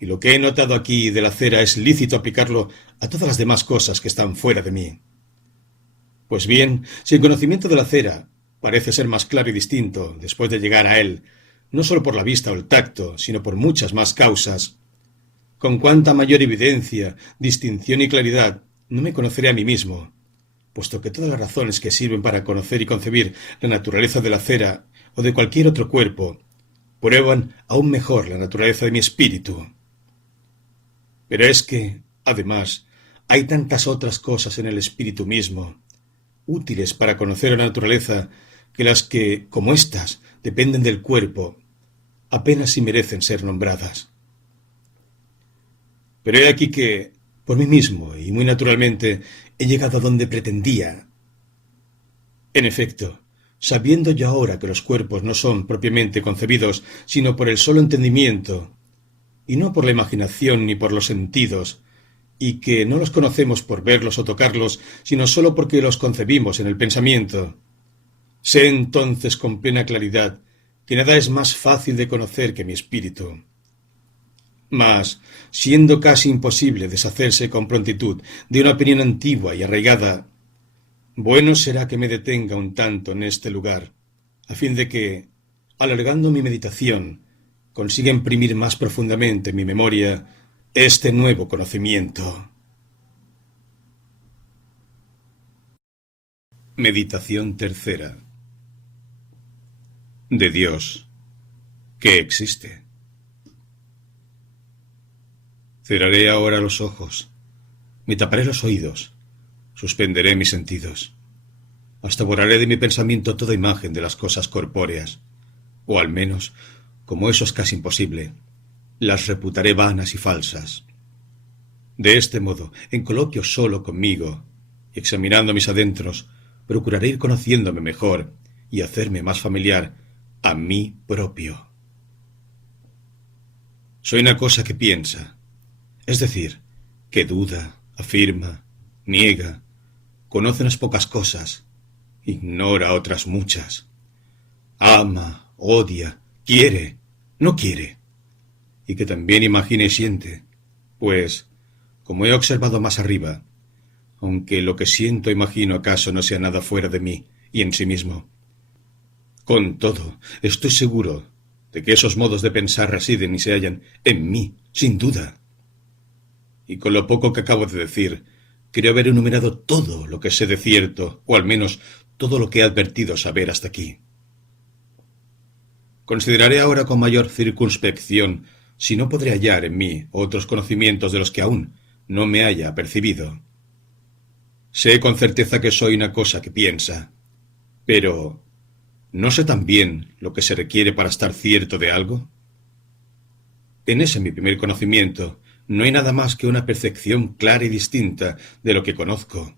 Y lo que he notado aquí de la cera es lícito aplicarlo a todas las demás cosas que están fuera de mí. Pues bien, si el conocimiento de la cera parece ser más claro y distinto después de llegar a él, no sólo por la vista o el tacto, sino por muchas más causas, con cuánta mayor evidencia, distinción y claridad no me conoceré a mí mismo, puesto que todas las razones que sirven para conocer y concebir la naturaleza de la cera o de cualquier otro cuerpo prueban aún mejor la naturaleza de mi espíritu. Pero es que, además, hay tantas otras cosas en el espíritu mismo, útiles para conocer la naturaleza, que las que, como éstas, dependen del cuerpo, apenas si merecen ser nombradas. Pero he aquí que, por mí mismo y muy naturalmente, he llegado a donde pretendía. En efecto, sabiendo yo ahora que los cuerpos no son propiamente concebidos, sino por el solo entendimiento, y no por la imaginación ni por los sentidos, y que no los conocemos por verlos o tocarlos, sino sólo porque los concebimos en el pensamiento, sé entonces con plena claridad que nada es más fácil de conocer que mi espíritu. Mas, siendo casi imposible deshacerse con prontitud de una opinión antigua y arraigada, bueno será que me detenga un tanto en este lugar, a fin de que, alargando mi meditación, consiga imprimir más profundamente en mi memoria este nuevo conocimiento. Meditación tercera. De Dios, que existe. Cerraré ahora los ojos, me taparé los oídos, suspenderé mis sentidos, hasta borraré de mi pensamiento toda imagen de las cosas corpóreas, o al menos, como eso es casi imposible, las reputaré vanas y falsas. De este modo, en coloquio solo conmigo, y examinando mis adentros, procuraré ir conociéndome mejor y hacerme más familiar a mí propio. Soy una cosa que piensa, es decir, que duda, afirma, niega, conoce unas pocas cosas, ignora otras muchas, ama, odia, quiere, no quiere, y que también imagina y siente, pues, como he observado más arriba, aunque lo que siento e imagino acaso no sea nada fuera de mí y en sí mismo, con todo, estoy seguro de que esos modos de pensar residen y se hallan en mí, sin duda. Y con lo poco que acabo de decir, creo haber enumerado todo lo que sé de cierto, o al menos todo lo que he advertido saber hasta aquí. Consideraré ahora con mayor circunspección si no podré hallar en mí otros conocimientos de los que aún no me haya apercibido. Sé con certeza que soy una cosa que piensa, pero ¿no sé también lo que se requiere para estar cierto de algo? En ese mi primer conocimiento no hay nada más que una percepción clara y distinta de lo que conozco,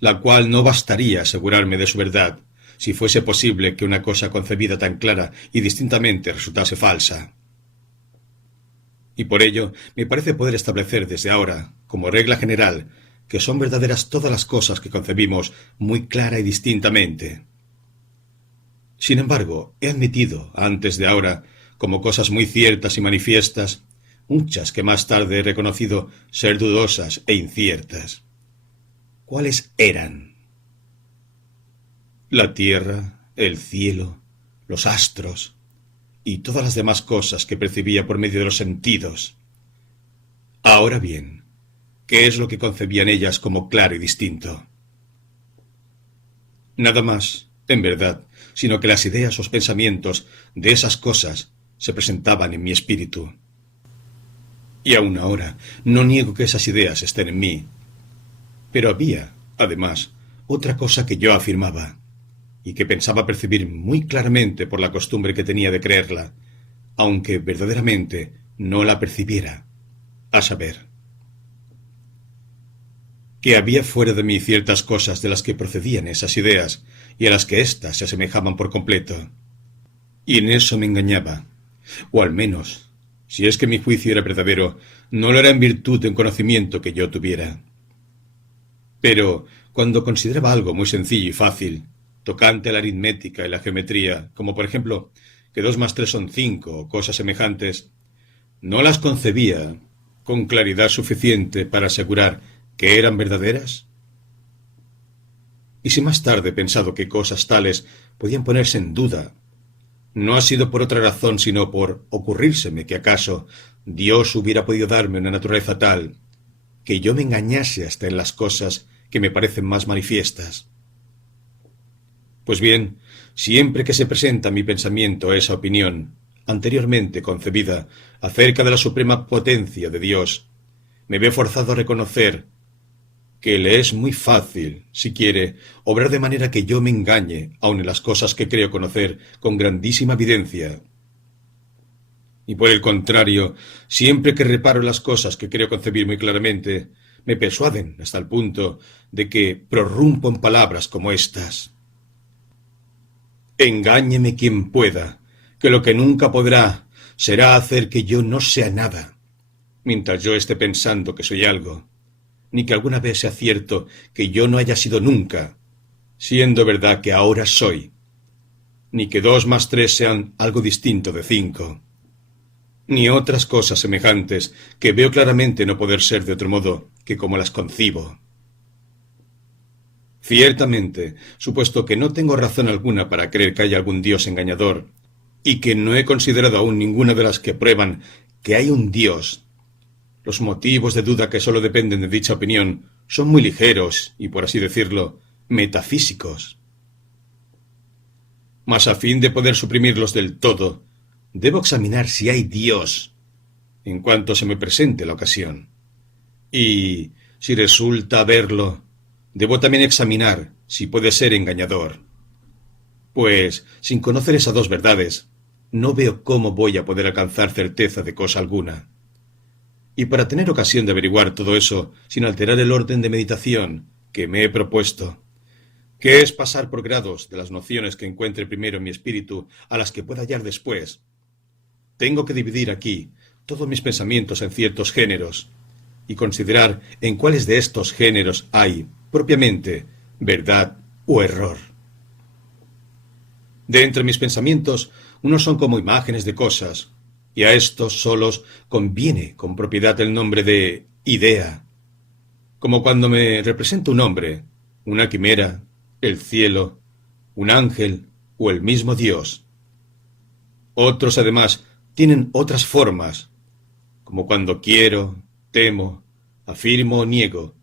la cual no bastaría asegurarme de su verdad, si fuese posible que una cosa concebida tan clara y distintamente resultase falsa. Y por ello me parece poder establecer desde ahora, como regla general, que son verdaderas todas las cosas que concebimos muy clara y distintamente. Sin embargo, he admitido, antes de ahora, como cosas muy ciertas y manifiestas, muchas que más tarde he reconocido ser dudosas e inciertas. ¿Cuáles eran? La tierra, el cielo, los astros y todas las demás cosas que percibía por medio de los sentidos. Ahora bien, ¿qué es lo que concebían ellas como claro y distinto? Nada más, en verdad, sino que las ideas o pensamientos de esas cosas se presentaban en mi espíritu. Y aún ahora no niego que esas ideas estén en mí. Pero había, además, otra cosa que yo afirmaba, y que pensaba percibir muy claramente por la costumbre que tenía de creerla, aunque verdaderamente no la percibiera, a saber, que había fuera de mí ciertas cosas de las que procedían esas ideas y a las que éstas se asemejaban por completo. Y en eso me engañaba, o al menos, si es que mi juicio era verdadero, no lo era en virtud de un conocimiento que yo tuviera. Pero, cuando consideraba algo muy sencillo y fácil, tocante a la aritmética y la geometría, como por ejemplo que 2 más 3 son 5 o cosas semejantes, no las concebía con claridad suficiente para asegurar que eran verdaderas. Y si más tarde he pensado que cosas tales podían ponerse en duda, no ha sido por otra razón sino por ocurrírseme que acaso Dios hubiera podido darme una naturaleza tal que yo me engañase hasta en las cosas que me parecen más manifiestas. Pues bien, siempre que se presenta a mi pensamiento esa opinión, anteriormente concebida, acerca de la suprema potencia de Dios, me veo forzado a reconocer que le es muy fácil, si quiere, obrar de manera que yo me engañe, aun en las cosas que creo conocer con grandísima evidencia. Y por el contrario, siempre que reparo en las cosas que creo concebir muy claramente, me persuaden hasta el punto de que prorrumpo en palabras como estas. Engáñeme quien pueda, que lo que nunca podrá será hacer que yo no sea nada, mientras yo esté pensando que soy algo, ni que alguna vez sea cierto que yo no haya sido nunca, siendo verdad que ahora soy, ni que 2 más 3 sean algo distinto de 5, ni otras cosas semejantes que veo claramente no poder ser de otro modo que como las concibo. Ciertamente, supuesto que no tengo razón alguna para creer que haya algún Dios engañador, y que no he considerado aún ninguna de las que prueban que hay un Dios, los motivos de duda que sólo dependen de dicha opinión son muy ligeros y, por así decirlo, metafísicos. Mas a fin de poder suprimirlos del todo, debo examinar si hay Dios, en cuanto se me presente la ocasión. Y, si resulta haberlo, debo también examinar si puede ser engañador. Pues, sin conocer esas dos verdades, no veo cómo voy a poder alcanzar certeza de cosa alguna. y para tener ocasión de averiguar todo eso sin alterar el orden de meditación que me he propuesto, que es pasar por grados de las nociones que encuentre primero en mi espíritu a las que pueda hallar después, tengo que dividir aquí todos mis pensamientos en ciertos géneros y considerar en cuáles de estos géneros hay, propiamente, verdad o error. De entre mis pensamientos, unos son como imágenes de cosas, y a estos solos conviene con propiedad el nombre de idea, como cuando me represento un hombre, una quimera, el cielo, un ángel o el mismo Dios. Otros, además, tienen otras formas, como cuando quiero, temo, afirmo o niego,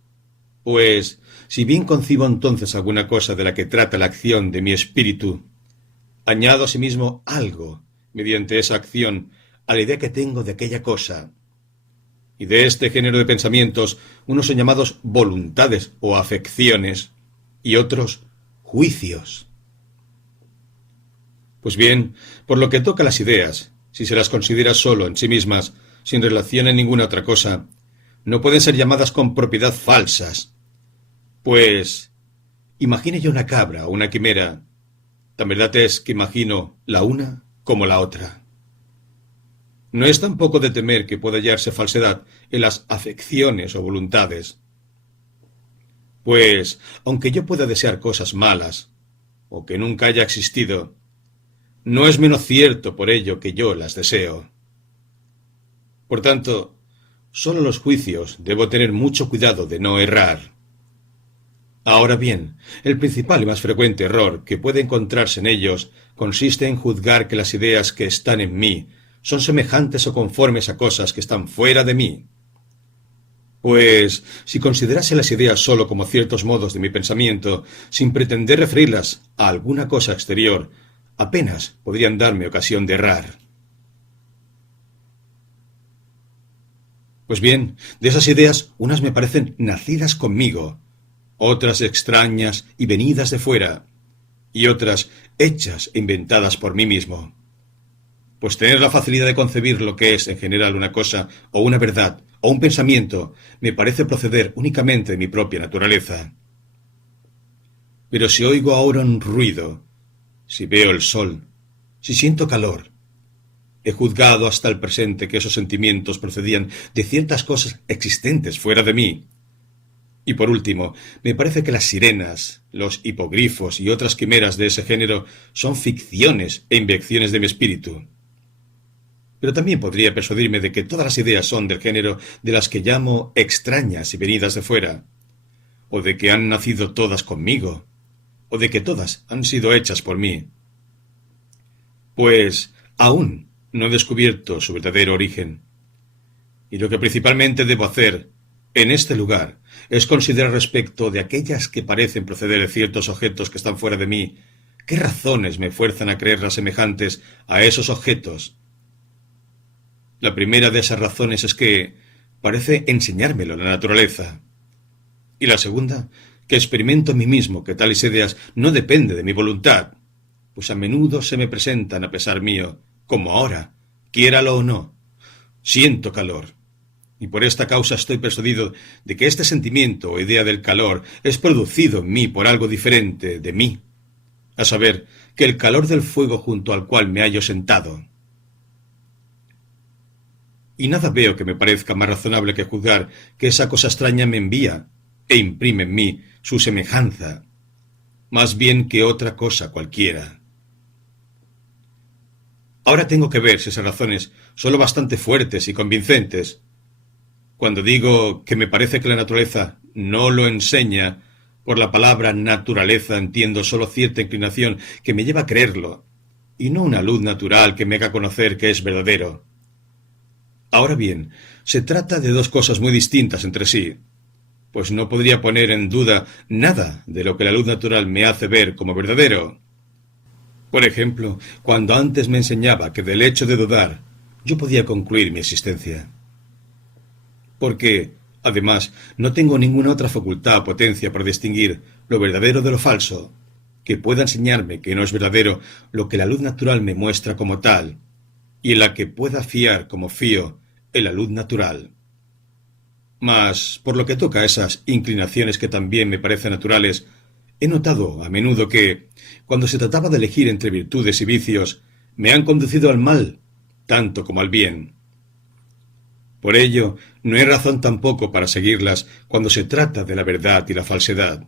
pues, si bien concibo entonces alguna cosa de la que trata la acción de mi espíritu, añado asimismo algo, mediante esa acción, a la idea que tengo de aquella cosa. Y de este género de pensamientos, unos son llamados voluntades o afecciones, y otros juicios. Pues bien, por lo que toca a las ideas, si se las considera solo en sí mismas, sin relación en ninguna otra cosa, no pueden ser llamadas con propiedad falsas. Pues, imagine yo una cabra o una quimera, tan verdad es que imagino la una como la otra. No es tampoco de temer que pueda hallarse falsedad en las afecciones o voluntades. Pues, aunque yo pueda desear cosas malas, o que nunca haya existido, no es menos cierto por ello que yo las deseo. Por tanto, solo los juicios debo tener mucho cuidado de no errar. Ahora bien, el principal y más frecuente error que puede encontrarse en ellos consiste en juzgar que las ideas que están en mí son semejantes o conformes a cosas que están fuera de mí. Pues, si considerase las ideas sólo como ciertos modos de mi pensamiento, sin pretender referirlas a alguna cosa exterior, apenas podrían darme ocasión de errar. Pues bien, de esas ideas, unas me parecen nacidas conmigo, otras extrañas y venidas de fuera, y otras hechas e inventadas por mí mismo. Pues tener la facilidad de concebir lo que es en general una cosa, o una verdad, o un pensamiento, me parece proceder únicamente de mi propia naturaleza. Pero si oigo ahora un ruido, si veo el sol, si siento calor, he juzgado hasta el presente que esos sentimientos procedían de ciertas cosas existentes fuera de mí. Y por último, me parece que las sirenas, los hipogrifos y otras quimeras de ese género son ficciones e invenciones de mi espíritu. Pero también podría persuadirme de que todas las ideas son del género de las que llamo extrañas y venidas de fuera, o de que han nacido todas conmigo, o de que todas han sido hechas por mí. Pues aún no he descubierto su verdadero origen. Y lo que principalmente debo hacer en este lugar es considerar respecto de aquellas que parecen proceder de ciertos objetos que están fuera de mí, qué razones me fuerzan a creerlas semejantes a esos objetos. La primera de esas razones es que parece enseñármelo la naturaleza. Y la segunda, que experimento en mí mismo que tales ideas no dependen de mi voluntad, pues a menudo se me presentan a pesar mío, como ahora, quiéralo o no. Siento calor, y por esta causa estoy persuadido de que este sentimiento o idea del calor es producido en mí por algo diferente de mí, a saber, que el calor del fuego junto al cual me hallo sentado. Y nada veo que me parezca más razonable que juzgar que esa cosa extraña me envía e imprime en mí su semejanza, más bien que otra cosa cualquiera. Ahora tengo que ver si esas razones son lo bastante fuertes y convincentes. Cuando digo que me parece que la naturaleza no lo enseña, por la palabra naturaleza entiendo solo cierta inclinación que me lleva a creerlo, y no una luz natural que me haga conocer que es verdadero. Ahora bien, se trata de dos cosas muy distintas entre sí, pues no podría poner en duda nada de lo que la luz natural me hace ver como verdadero. Por ejemplo, cuando antes me enseñaba que del hecho de dudar yo podía concluir mi existencia. Porque, además, no tengo ninguna otra facultad o potencia por distinguir lo verdadero de lo falso, que pueda enseñarme que no es verdadero lo que la luz natural me muestra como tal, y en la que pueda fiar como fío en la luz natural. Mas, por lo que toca a esas inclinaciones que también me parecen naturales, he notado a menudo que, cuando se trataba de elegir entre virtudes y vicios, me han conducido al mal, tanto como al bien. Por ello, no hay razón tampoco para seguirlas cuando se trata de la verdad y la falsedad.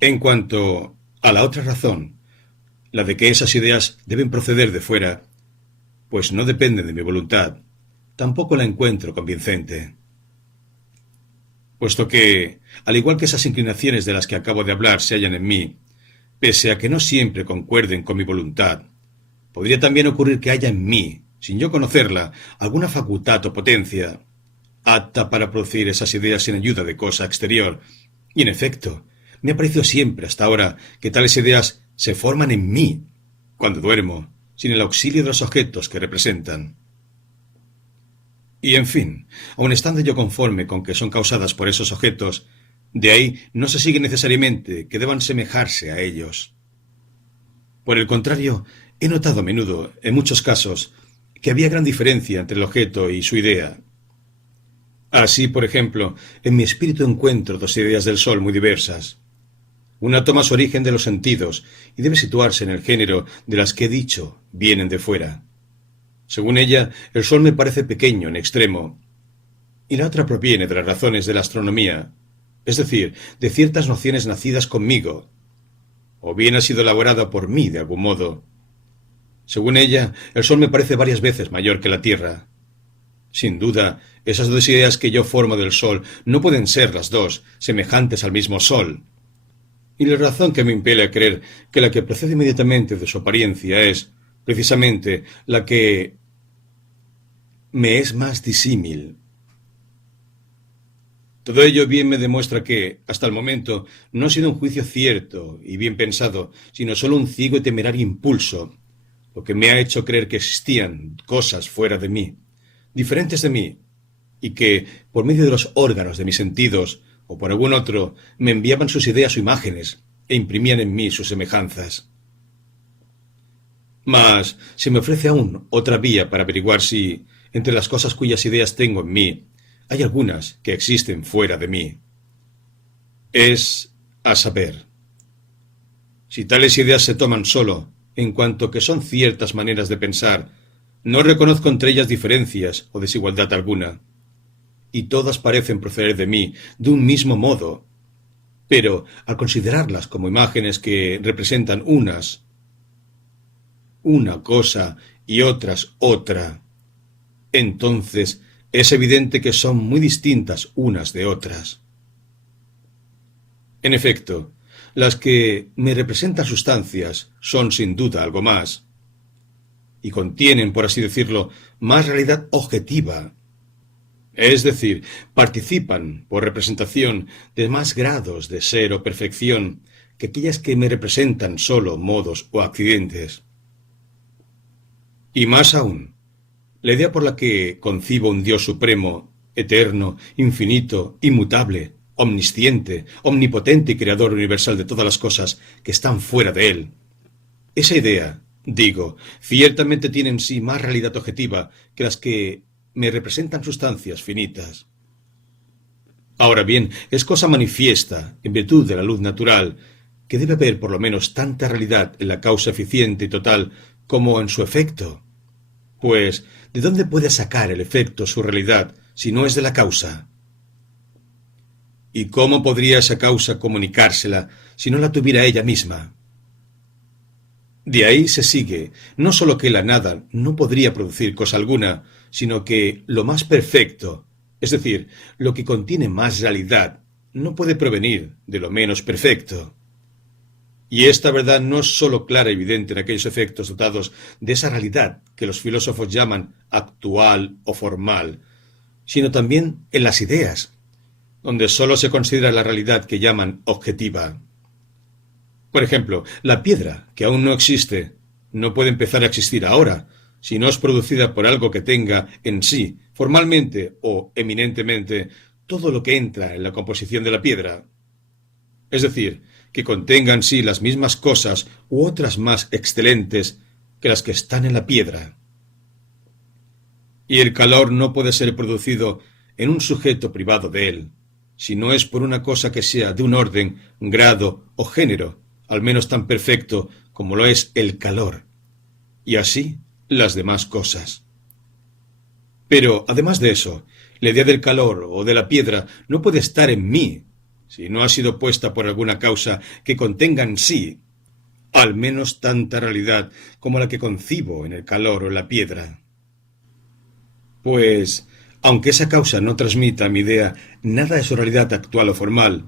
En cuanto a la otra razón, la de que esas ideas deben proceder de fuera, pues no dependen de mi voluntad, tampoco la encuentro convincente. Puesto que, al igual que esas inclinaciones de las que acabo de hablar se hallan en mí, pese a que no siempre concuerden con mi voluntad, podría también ocurrir que haya en mí, sin yo conocerla, alguna facultad o potencia apta para producir esas ideas sin ayuda de cosa exterior. Y en efecto, me ha parecido siempre hasta ahora que tales ideas se forman en mí, cuando duermo, sin el auxilio de los objetos que representan. Y en fin, aun estando yo conforme con que son causadas por esos objetos, de ahí no se sigue necesariamente que deban semejarse a ellos. Por el contrario, he notado a menudo, en muchos casos, que había gran diferencia entre el objeto y su idea. Así, por ejemplo, en mi espíritu encuentro dos ideas del sol muy diversas. Una toma su origen de los sentidos y debe situarse en el género de las que he dicho vienen de fuera. Según ella, el sol me parece pequeño en extremo, y la otra proviene de las razones de la astronomía, es decir, de ciertas nociones nacidas conmigo, o bien ha sido elaborada por mí de algún modo. Según ella, el sol me parece varias veces mayor que la Tierra. Sin duda, esas dos ideas que yo formo del sol no pueden ser las dos semejantes al mismo sol. Y la razón que me impele a creer que la que procede inmediatamente de su apariencia es, precisamente, la que me es más disímil. Todo ello bien me demuestra que, hasta el momento, no ha sido un juicio cierto y bien pensado, sino solo un ciego y temerario impulso, lo que me ha hecho creer que existían cosas fuera de mí, diferentes de mí, y que, por medio de los órganos de mis sentidos, o por algún otro, me enviaban sus ideas o imágenes, e imprimían en mí sus semejanzas. Mas se me ofrece aún otra vía para averiguar si, entre las cosas cuyas ideas tengo en mí, hay algunas que existen fuera de mí. Es, a saber, si tales ideas se toman solo, en cuanto que son ciertas maneras de pensar, no reconozco entre ellas diferencias o desigualdad alguna, y todas parecen proceder de mí de un mismo modo, pero al considerarlas como imágenes que representan unas una cosa y otras otra, entonces es evidente que son muy distintas unas de otras. En efecto, las que me representan sustancias son sin duda algo más, y contienen, por así decirlo, más realidad objetiva, es decir, participan, por representación, de más grados de ser o perfección que aquellas que me representan sólo modos o accidentes. Y más aún, la idea por la que concibo un Dios supremo, eterno, infinito, inmutable, omnisciente, omnipotente y creador universal de todas las cosas que están fuera de él. Esa idea, digo, ciertamente tiene en sí más realidad objetiva que las que me representan sustancias finitas. Ahora bien, es cosa manifiesta, en virtud de la luz natural, que debe haber por lo menos tanta realidad en la causa eficiente y total como en su efecto. Pues, ¿de dónde puede sacar el efecto su realidad si no es de la causa? ¿Y cómo podría esa causa comunicársela si no la tuviera ella misma? De ahí se sigue, no sólo que la nada no podría producir cosa alguna, sino que lo más perfecto, es decir, lo que contiene más realidad, no puede provenir de lo menos perfecto. Y esta verdad no es sólo clara y evidente en aquellos efectos dotados de esa realidad que los filósofos llaman actual o formal, sino también en las ideas, donde sólo se considera la realidad que llaman objetiva. Por ejemplo, la piedra, que aún no existe, no puede empezar a existir ahora, si no es producida por algo que tenga en sí, formalmente o eminentemente, todo lo que entra en la composición de la piedra. Es decir, que contenga en sí las mismas cosas u otras más excelentes que las que están en la piedra. Y el calor no puede ser producido en un sujeto privado de él, si no es por una cosa que sea de un orden, grado o género, al menos tan perfecto como lo es el calor, y así las demás cosas. Pero, además de eso, la idea del calor o de la piedra no puede estar en mí, si no ha sido puesta por alguna causa que contenga en sí, al menos tanta realidad como la que concibo en el calor o en la piedra. Pues, aunque esa causa no transmita a mi idea nada de su realidad actual o formal,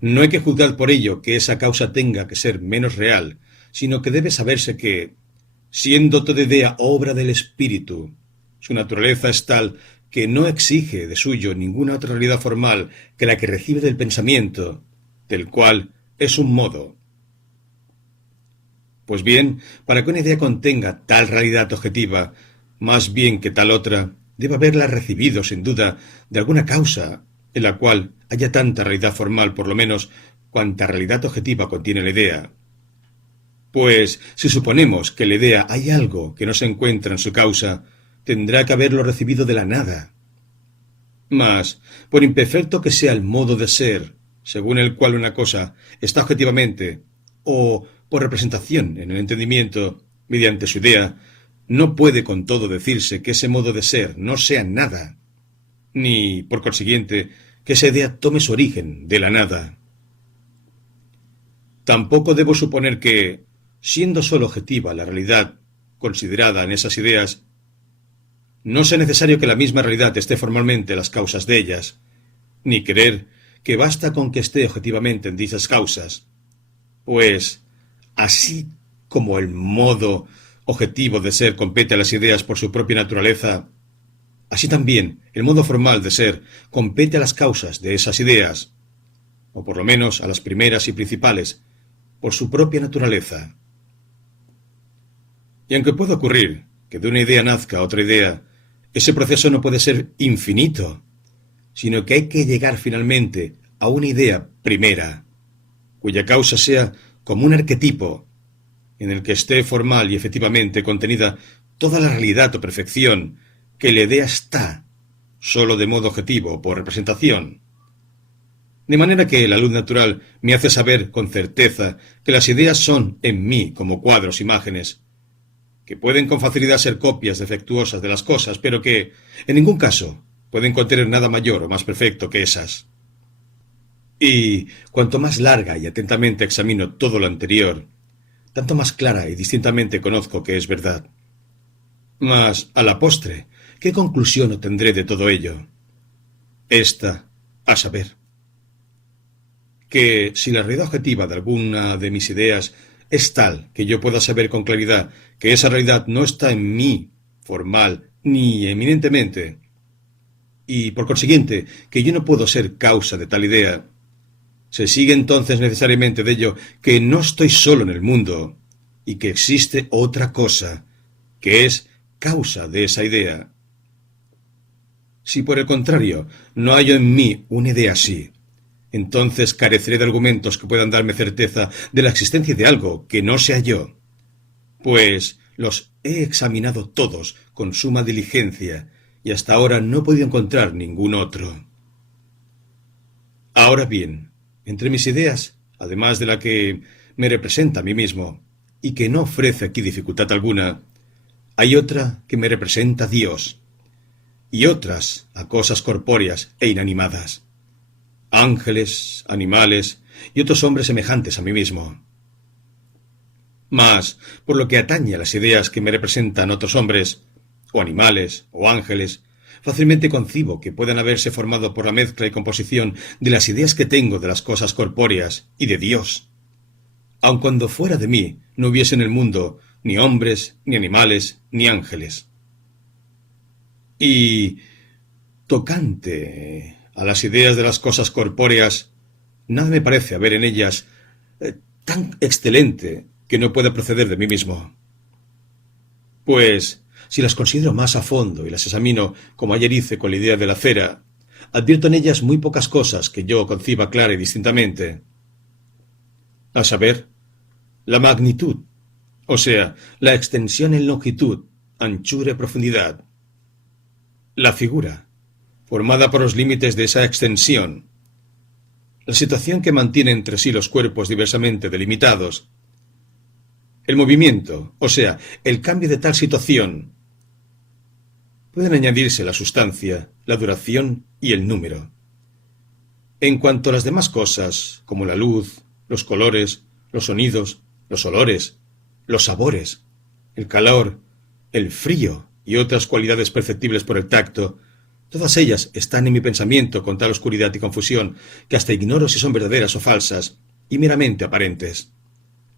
no hay que juzgar por ello que esa causa tenga que ser menos real, sino que debe saberse que, siendo toda idea obra del espíritu, su naturaleza es tal que no exige de suyo ninguna otra realidad formal que la que recibe del pensamiento, del cual es un modo. Pues bien, para que una idea contenga tal realidad objetiva, más bien que tal otra, debe haberla recibido, sin duda, de alguna causa en la cual haya tanta realidad formal, por lo menos, cuanta realidad objetiva contiene la idea. Pues, si suponemos que en la idea hay algo que no se encuentra en su causa, tendrá que haberlo recibido de la nada. Mas, por imperfecto que sea el modo de ser, según el cual una cosa está objetivamente, o por representación en el entendimiento, mediante su idea, no puede con todo decirse que ese modo de ser no sea nada, ni, por consiguiente, que esa idea tome su origen de la nada. Tampoco debo suponer que, siendo sólo objetiva la realidad considerada en esas ideas, no sea necesario que la misma realidad esté formalmente en las causas de ellas, ni creer que basta con que esté objetivamente en dichas causas, pues, así como el modo objetivo de ser compete a las ideas por su propia naturaleza, así también el modo formal de ser compete a las causas de esas ideas, o por lo menos a las primeras y principales, por su propia naturaleza. Y aunque pueda ocurrir que de una idea nazca otra idea, ese proceso no puede ser infinito, sino que hay que llegar finalmente a una idea primera, cuya causa sea como un arquetipo, en el que esté formal y efectivamente contenida toda la realidad o perfección que la idea está, sólo de modo objetivo o por representación. De manera que la luz natural me hace saber con certeza que las ideas son en mí como cuadros, imágenes, que pueden con facilidad ser copias defectuosas de las cosas, pero que, en ningún caso, pueden contener nada mayor o más perfecto que esas. Y cuanto más larga y atentamente examino todo lo anterior, tanto más clara y distintamente conozco que es verdad. Mas, a la postre, ¿qué conclusión obtendré de todo ello? Esta, a saber, que si la realidad objetiva de alguna de mis ideas es tal que yo pueda saber con claridad que esa realidad no está en mí, formal, ni eminentemente, y por consiguiente que yo no puedo ser causa de tal idea, se sigue entonces necesariamente de ello que no estoy solo en el mundo, y que existe otra cosa, que es causa de esa idea. Si por el contrario no hallo en mí una idea así, entonces careceré de argumentos que puedan darme certeza de la existencia de algo que no sea yo, pues los he examinado todos con suma diligencia y hasta ahora no he podido encontrar ningún otro. Ahora bien, entre mis ideas, además de la que me representa a mí mismo, y que no ofrece aquí dificultad alguna, hay otra que me representa a Dios, y otras a cosas corpóreas e inanimadas, ángeles, animales y otros hombres semejantes a mí mismo. Mas, por lo que atañe a las ideas que me representan otros hombres, o animales, o ángeles, fácilmente concibo que puedan haberse formado por la mezcla y composición de las ideas que tengo de las cosas corpóreas y de Dios, aun cuando fuera de mí no hubiese en el mundo ni hombres, ni animales, ni ángeles. Y, tocante a las ideas de las cosas corpóreas, nada me parece haber en ellas tan excelente que no pueda proceder de mí mismo. Pues, si las considero más a fondo y las examino como ayer hice con la idea de la cera, advierto en ellas muy pocas cosas que yo conciba clara y distintamente. A saber, la magnitud, o sea, la extensión en longitud, anchura y profundidad. La figura, formada por los límites de esa extensión. La situación que mantiene entre sí los cuerpos diversamente delimitados. El movimiento, o sea, el cambio de tal situación. Pueden añadirse la sustancia, la duración y el número. En cuanto a las demás cosas, como la luz, los colores, los sonidos, los olores, los sabores, el calor, el frío y otras cualidades perceptibles por el tacto, todas ellas están en mi pensamiento con tal oscuridad y confusión que hasta ignoro si son verdaderas o falsas y meramente aparentes.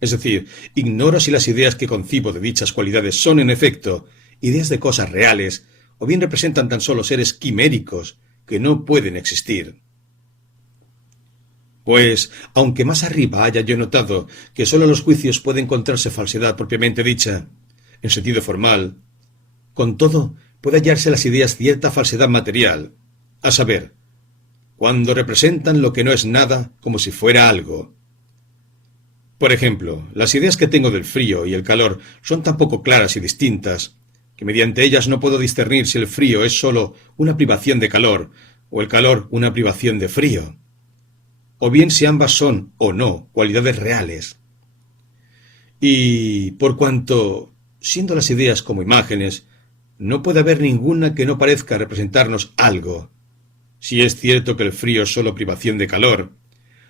Es decir, ignoro si las ideas que concibo de dichas cualidades son, en efecto, ideas de cosas reales o bien representan tan solo seres quiméricos que no pueden existir. Pues, aunque más arriba haya yo notado que sólo los juicios puede encontrarse falsedad propiamente dicha, en sentido formal, con todo puede hallarse las ideas cierta falsedad material, a saber, cuando representan lo que no es nada como si fuera algo. Por ejemplo, las ideas que tengo del frío y el calor son tan poco claras y distintas que mediante ellas no puedo discernir si el frío es sólo una privación de calor o el calor una privación de frío, o bien si ambas son o no cualidades reales. Y por cuanto, siendo las ideas como imágenes, no puede haber ninguna que no parezca representarnos algo. Si es cierto que el frío es sólo privación de calor,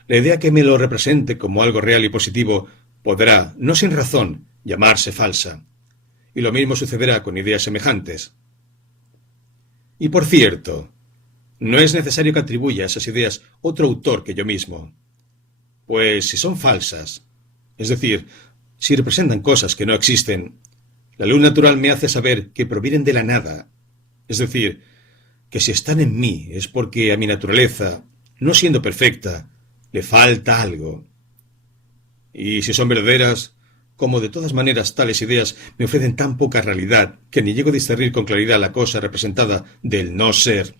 la idea que me lo represente como algo real y positivo podrá, no sin razón, llamarse falsa. Y lo mismo sucederá con ideas semejantes. Y por cierto, no es necesario que atribuya a esas ideas otro autor que yo mismo. Pues si son falsas, es decir, si representan cosas que no existen, la luz natural me hace saber que provienen de la nada, es decir, que si están en mí es porque a mi naturaleza, no siendo perfecta, le falta algo. Y si son verdaderas, como de todas maneras tales ideas me ofrecen tan poca realidad que ni llego a discernir con claridad la cosa representada del no ser,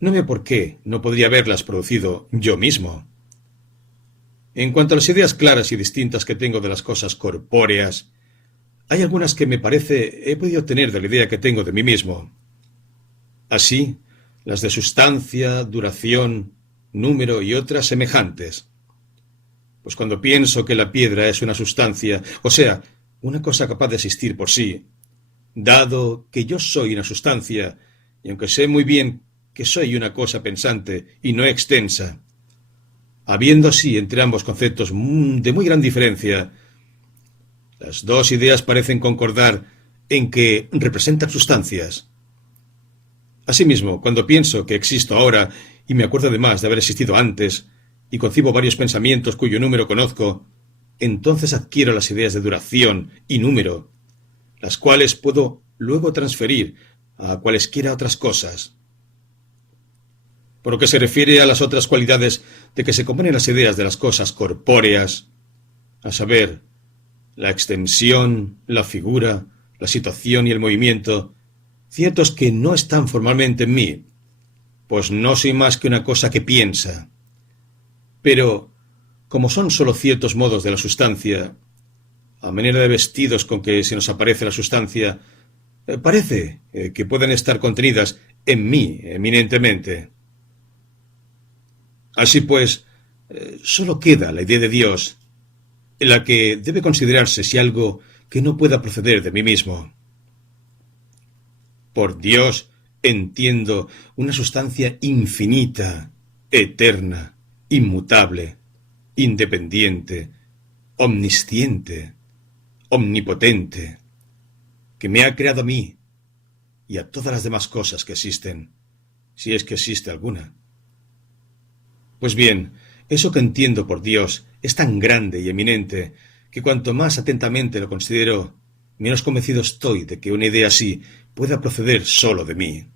no veo por qué no podría haberlas producido yo mismo. En cuanto a las ideas claras y distintas que tengo de las cosas corpóreas, hay algunas que me parece he podido tener de la idea que tengo de mí mismo. Así, las de sustancia, duración, número y otras semejantes. Pues cuando pienso que la piedra es una sustancia, o sea, una cosa capaz de existir por sí, dado que yo soy una sustancia, y aunque sé muy bien que soy una cosa pensante y no extensa, habiendo así entre ambos conceptos de muy gran diferencia, las dos ideas parecen concordar en que representan sustancias. Asimismo, cuando pienso que existo ahora, y me acuerdo además de haber existido antes, y concibo varios pensamientos cuyo número conozco, entonces adquiero las ideas de duración y número, las cuales puedo luego transferir a cualesquiera otras cosas. Por lo que se refiere a las otras cualidades de que se componen las ideas de las cosas corpóreas, a saber, la extensión, la figura, la situación y el movimiento, cierto es que no están formalmente en mí, pues no soy más que una cosa que piensa. Pero, como son sólo ciertos modos de la sustancia, a manera de vestidos con que se nos aparece la sustancia, parece que pueden estar contenidas en mí eminentemente. Así pues, sólo queda la idea de Dios, en la que debe considerarse si algo que no pueda proceder de mí mismo. Por Dios entiendo una sustancia infinita, eterna, inmutable, independiente, omnisciente, omnipotente, que me ha creado a mí y a todas las demás cosas que existen, si es que existe alguna. Pues bien, eso que entiendo por Dios es tan grande y eminente que cuanto más atentamente lo considero, menos convencido estoy de que una idea así pueda proceder sólo de mí.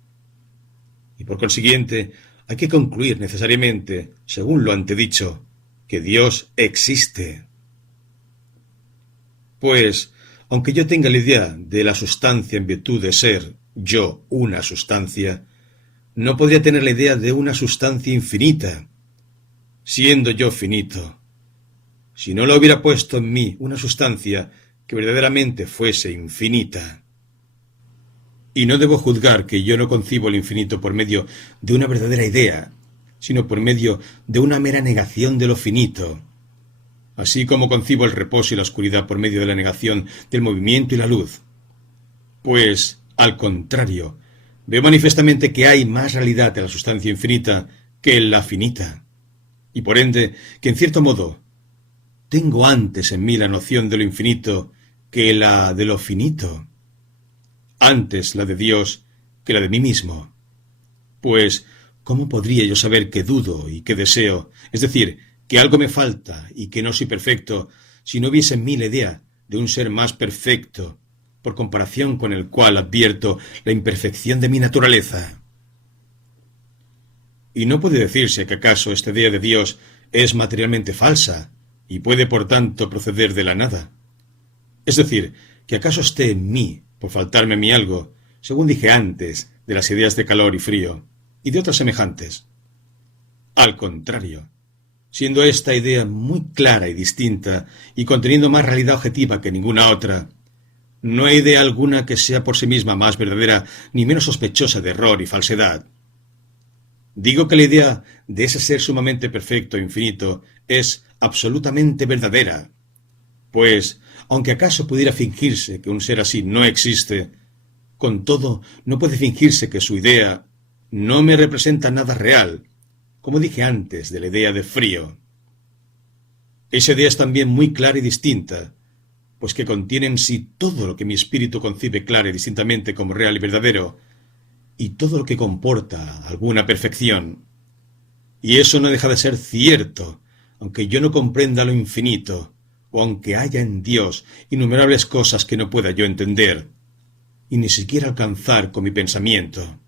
Y por consiguiente, hay que concluir necesariamente, según lo antedicho, que Dios existe. Pues, aunque yo tenga la idea de la sustancia en virtud de ser yo una sustancia, no podría tener la idea de una sustancia infinita, siendo yo finito, si no lo hubiera puesto en mí una sustancia que verdaderamente fuese infinita. Y no debo juzgar que yo no concibo el infinito por medio de una verdadera idea, sino por medio de una mera negación de lo finito. Así como concibo el reposo y la oscuridad por medio de la negación del movimiento y la luz. Pues, al contrario, veo manifiestamente que hay más realidad en la sustancia infinita que en la finita. Y por ende, que en cierto modo, tengo antes en mí la noción de lo infinito que la de lo finito. Antes la de Dios que la de mí mismo. Pues, ¿cómo podría yo saber que dudo y que deseo, es decir, que algo me falta y que no soy perfecto, si no hubiese en mí la idea de un ser más perfecto, por comparación con el cual advierto la imperfección de mi naturaleza? Y no puede decirse que acaso esta idea de Dios es materialmente falsa y puede por tanto proceder de la nada. Es decir, que acaso esté en mí, por faltarme a mí algo, según dije antes, de las ideas de calor y frío, y de otras semejantes. Al contrario, siendo esta idea muy clara y distinta, y conteniendo más realidad objetiva que ninguna otra, no hay idea alguna que sea por sí misma más verdadera ni menos sospechosa de error y falsedad. Digo que la idea de ese ser sumamente perfecto e infinito es absolutamente verdadera, pues, aunque acaso pudiera fingirse que un ser así no existe, con todo no puede fingirse que su idea no me representa nada real, como dije antes de la idea de frío. Esa idea es también muy clara y distinta, pues que contiene en sí todo lo que mi espíritu concibe clara y distintamente como real y verdadero, y todo lo que comporta alguna perfección. Y eso no deja de ser cierto, aunque yo no comprenda lo infinito, o aunque haya en Dios innumerables cosas que no pueda yo entender, y ni siquiera alcanzar con mi pensamiento.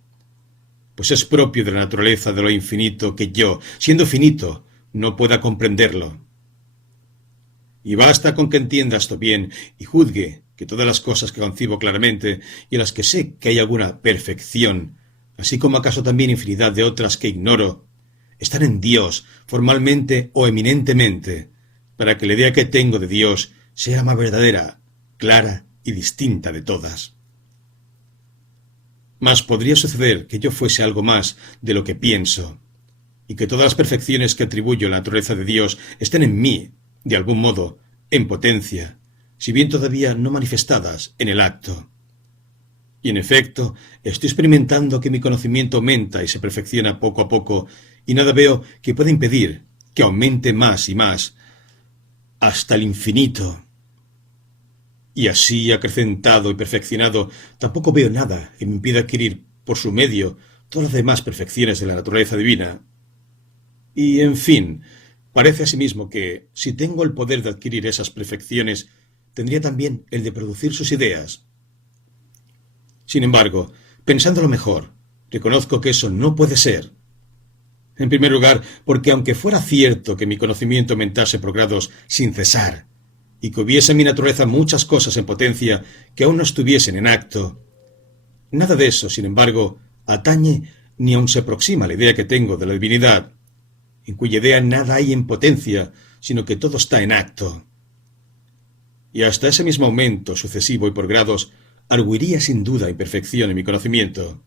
Pues es propio de la naturaleza de lo infinito que yo, siendo finito, no pueda comprenderlo. Y basta con que entienda esto bien y juzgue que todas las cosas que concibo claramente y en las que sé que hay alguna perfección, así como acaso también infinidad de otras que ignoro, están en Dios, formalmente o eminentemente, para que la idea que tengo de Dios sea la más verdadera, clara y distinta de todas. Mas podría suceder que yo fuese algo más de lo que pienso, y que todas las perfecciones que atribuyo a la naturaleza de Dios estén en mí, de algún modo, en potencia, si bien todavía no manifestadas en el acto. Y en efecto, estoy experimentando que mi conocimiento aumenta y se perfecciona poco a poco, y nada veo que pueda impedir que aumente más y más, hasta el infinito. Y así acrecentado y perfeccionado, tampoco veo nada que me impida adquirir por su medio todas las demás perfecciones de la naturaleza divina. Y, en fin, parece asimismo que, si tengo el poder de adquirir esas perfecciones, tendría también el de producir sus ideas. Sin embargo, pensándolo mejor, reconozco que eso no puede ser. En primer lugar, porque aunque fuera cierto que mi conocimiento aumentase por grados sin cesar, y que hubiese en mi naturaleza muchas cosas en potencia que aún no estuviesen en acto, nada de eso, sin embargo, atañe ni aun se aproxima a la idea que tengo de la divinidad, en cuya idea nada hay en potencia, sino que todo está en acto. Y hasta ese mismo aumento sucesivo y por grados arguiría sin duda imperfección en mi conocimiento.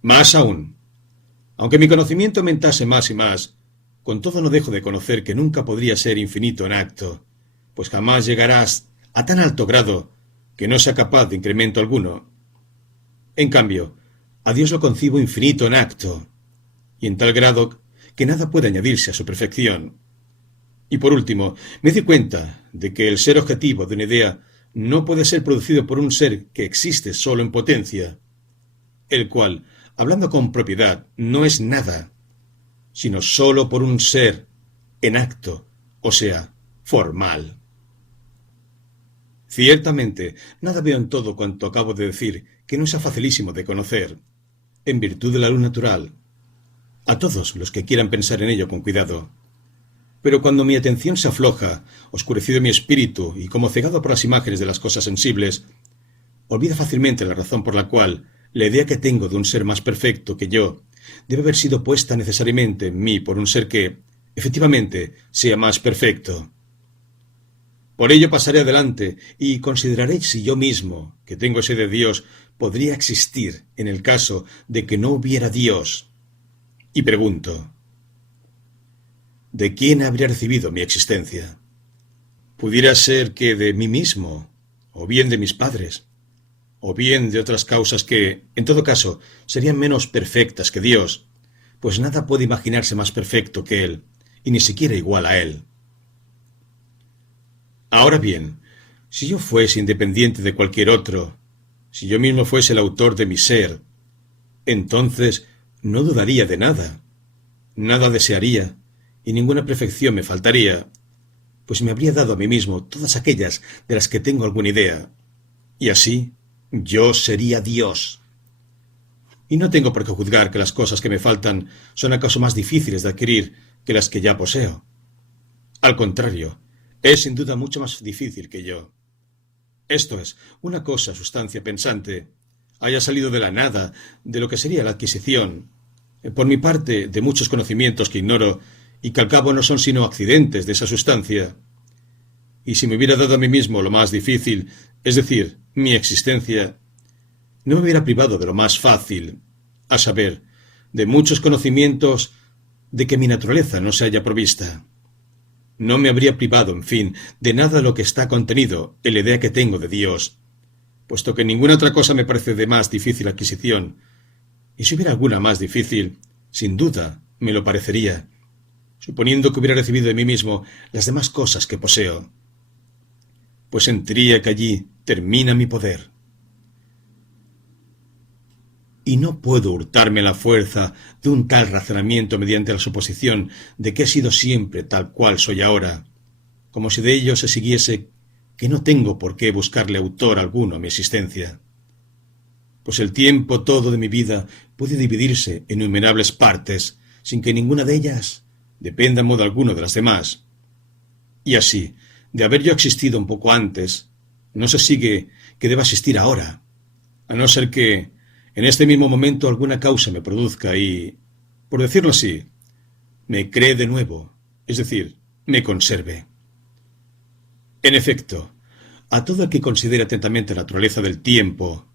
Más aún, aunque mi conocimiento aumentase más y más, con todo no dejo de conocer que nunca podría ser infinito en acto, pues jamás llegarás a tan alto grado que no sea capaz de incremento alguno. En cambio, a Dios lo concibo infinito en acto, y en tal grado que nada puede añadirse a su perfección. Y por último, me di cuenta de que el ser objetivo de una idea no puede ser producido por un ser que existe solo en potencia, el cual, hablando con propiedad, no es nada, sino solo por un ser en acto, o sea, formal. Ciertamente, nada veo en todo cuanto acabo de decir que no sea facilísimo de conocer, en virtud de la luz natural, a todos los que quieran pensar en ello con cuidado. Pero cuando mi atención se afloja, oscurecido mi espíritu y como cegado por las imágenes de las cosas sensibles, olvido fácilmente la razón por la cual la idea que tengo de un ser más perfecto que yo debe haber sido puesta necesariamente en mí por un ser que, efectivamente, sea más perfecto. Por ello pasaré adelante y consideraré si yo mismo, que tengo sed de Dios, podría existir en el caso de que no hubiera Dios. Y pregunto, ¿de quién habría recibido mi existencia? Pudiera ser que de mí mismo, o bien de mis padres, o bien de otras causas que, en todo caso, serían menos perfectas que Dios, pues nada puede imaginarse más perfecto que Él, y ni siquiera igual a Él. Ahora bien, si yo fuese independiente de cualquier otro, si yo mismo fuese el autor de mi ser, entonces no dudaría de nada, nada desearía, y ninguna perfección me faltaría, pues me habría dado a mí mismo todas aquellas de las que tengo alguna idea, y así yo sería Dios. Y no tengo por qué juzgar que las cosas que me faltan son acaso más difíciles de adquirir que las que ya poseo. Al contrario, es sin duda mucho más difícil que yo. Esto es, una cosa, sustancia pensante, haya salido de la nada, de lo que sería la adquisición, por mi parte, de muchos conocimientos que ignoro y que al cabo no son sino accidentes de esa sustancia. Y si me hubiera dado a mí mismo lo más difícil, es decir, mi existencia, no me hubiera privado de lo más fácil, a saber, de muchos conocimientos de que mi naturaleza no se haya provista. No me habría privado, en fin, de nada lo que está contenido en la idea que tengo de Dios, puesto que ninguna otra cosa me parece de más difícil adquisición, y si hubiera alguna más difícil, sin duda me lo parecería, suponiendo que hubiera recibido de mí mismo las demás cosas que poseo, pues sentiría que allí termina mi poder. Y no puedo hurtarme la fuerza de un tal razonamiento mediante la suposición de que he sido siempre tal cual soy ahora, como si de ello se siguiese que no tengo por qué buscarle autor alguno a mi existencia. Pues el tiempo todo de mi vida puede dividirse en innumerables partes, sin que ninguna de ellas dependa en modo alguno de las demás. Y así, de haber yo existido un poco antes, no se sigue que deba existir ahora, a no ser que en este mismo momento alguna causa me produzca y, por decirlo así, me cree de nuevo, es decir, me conserve. En efecto, a todo el que considere atentamente la naturaleza del tiempo,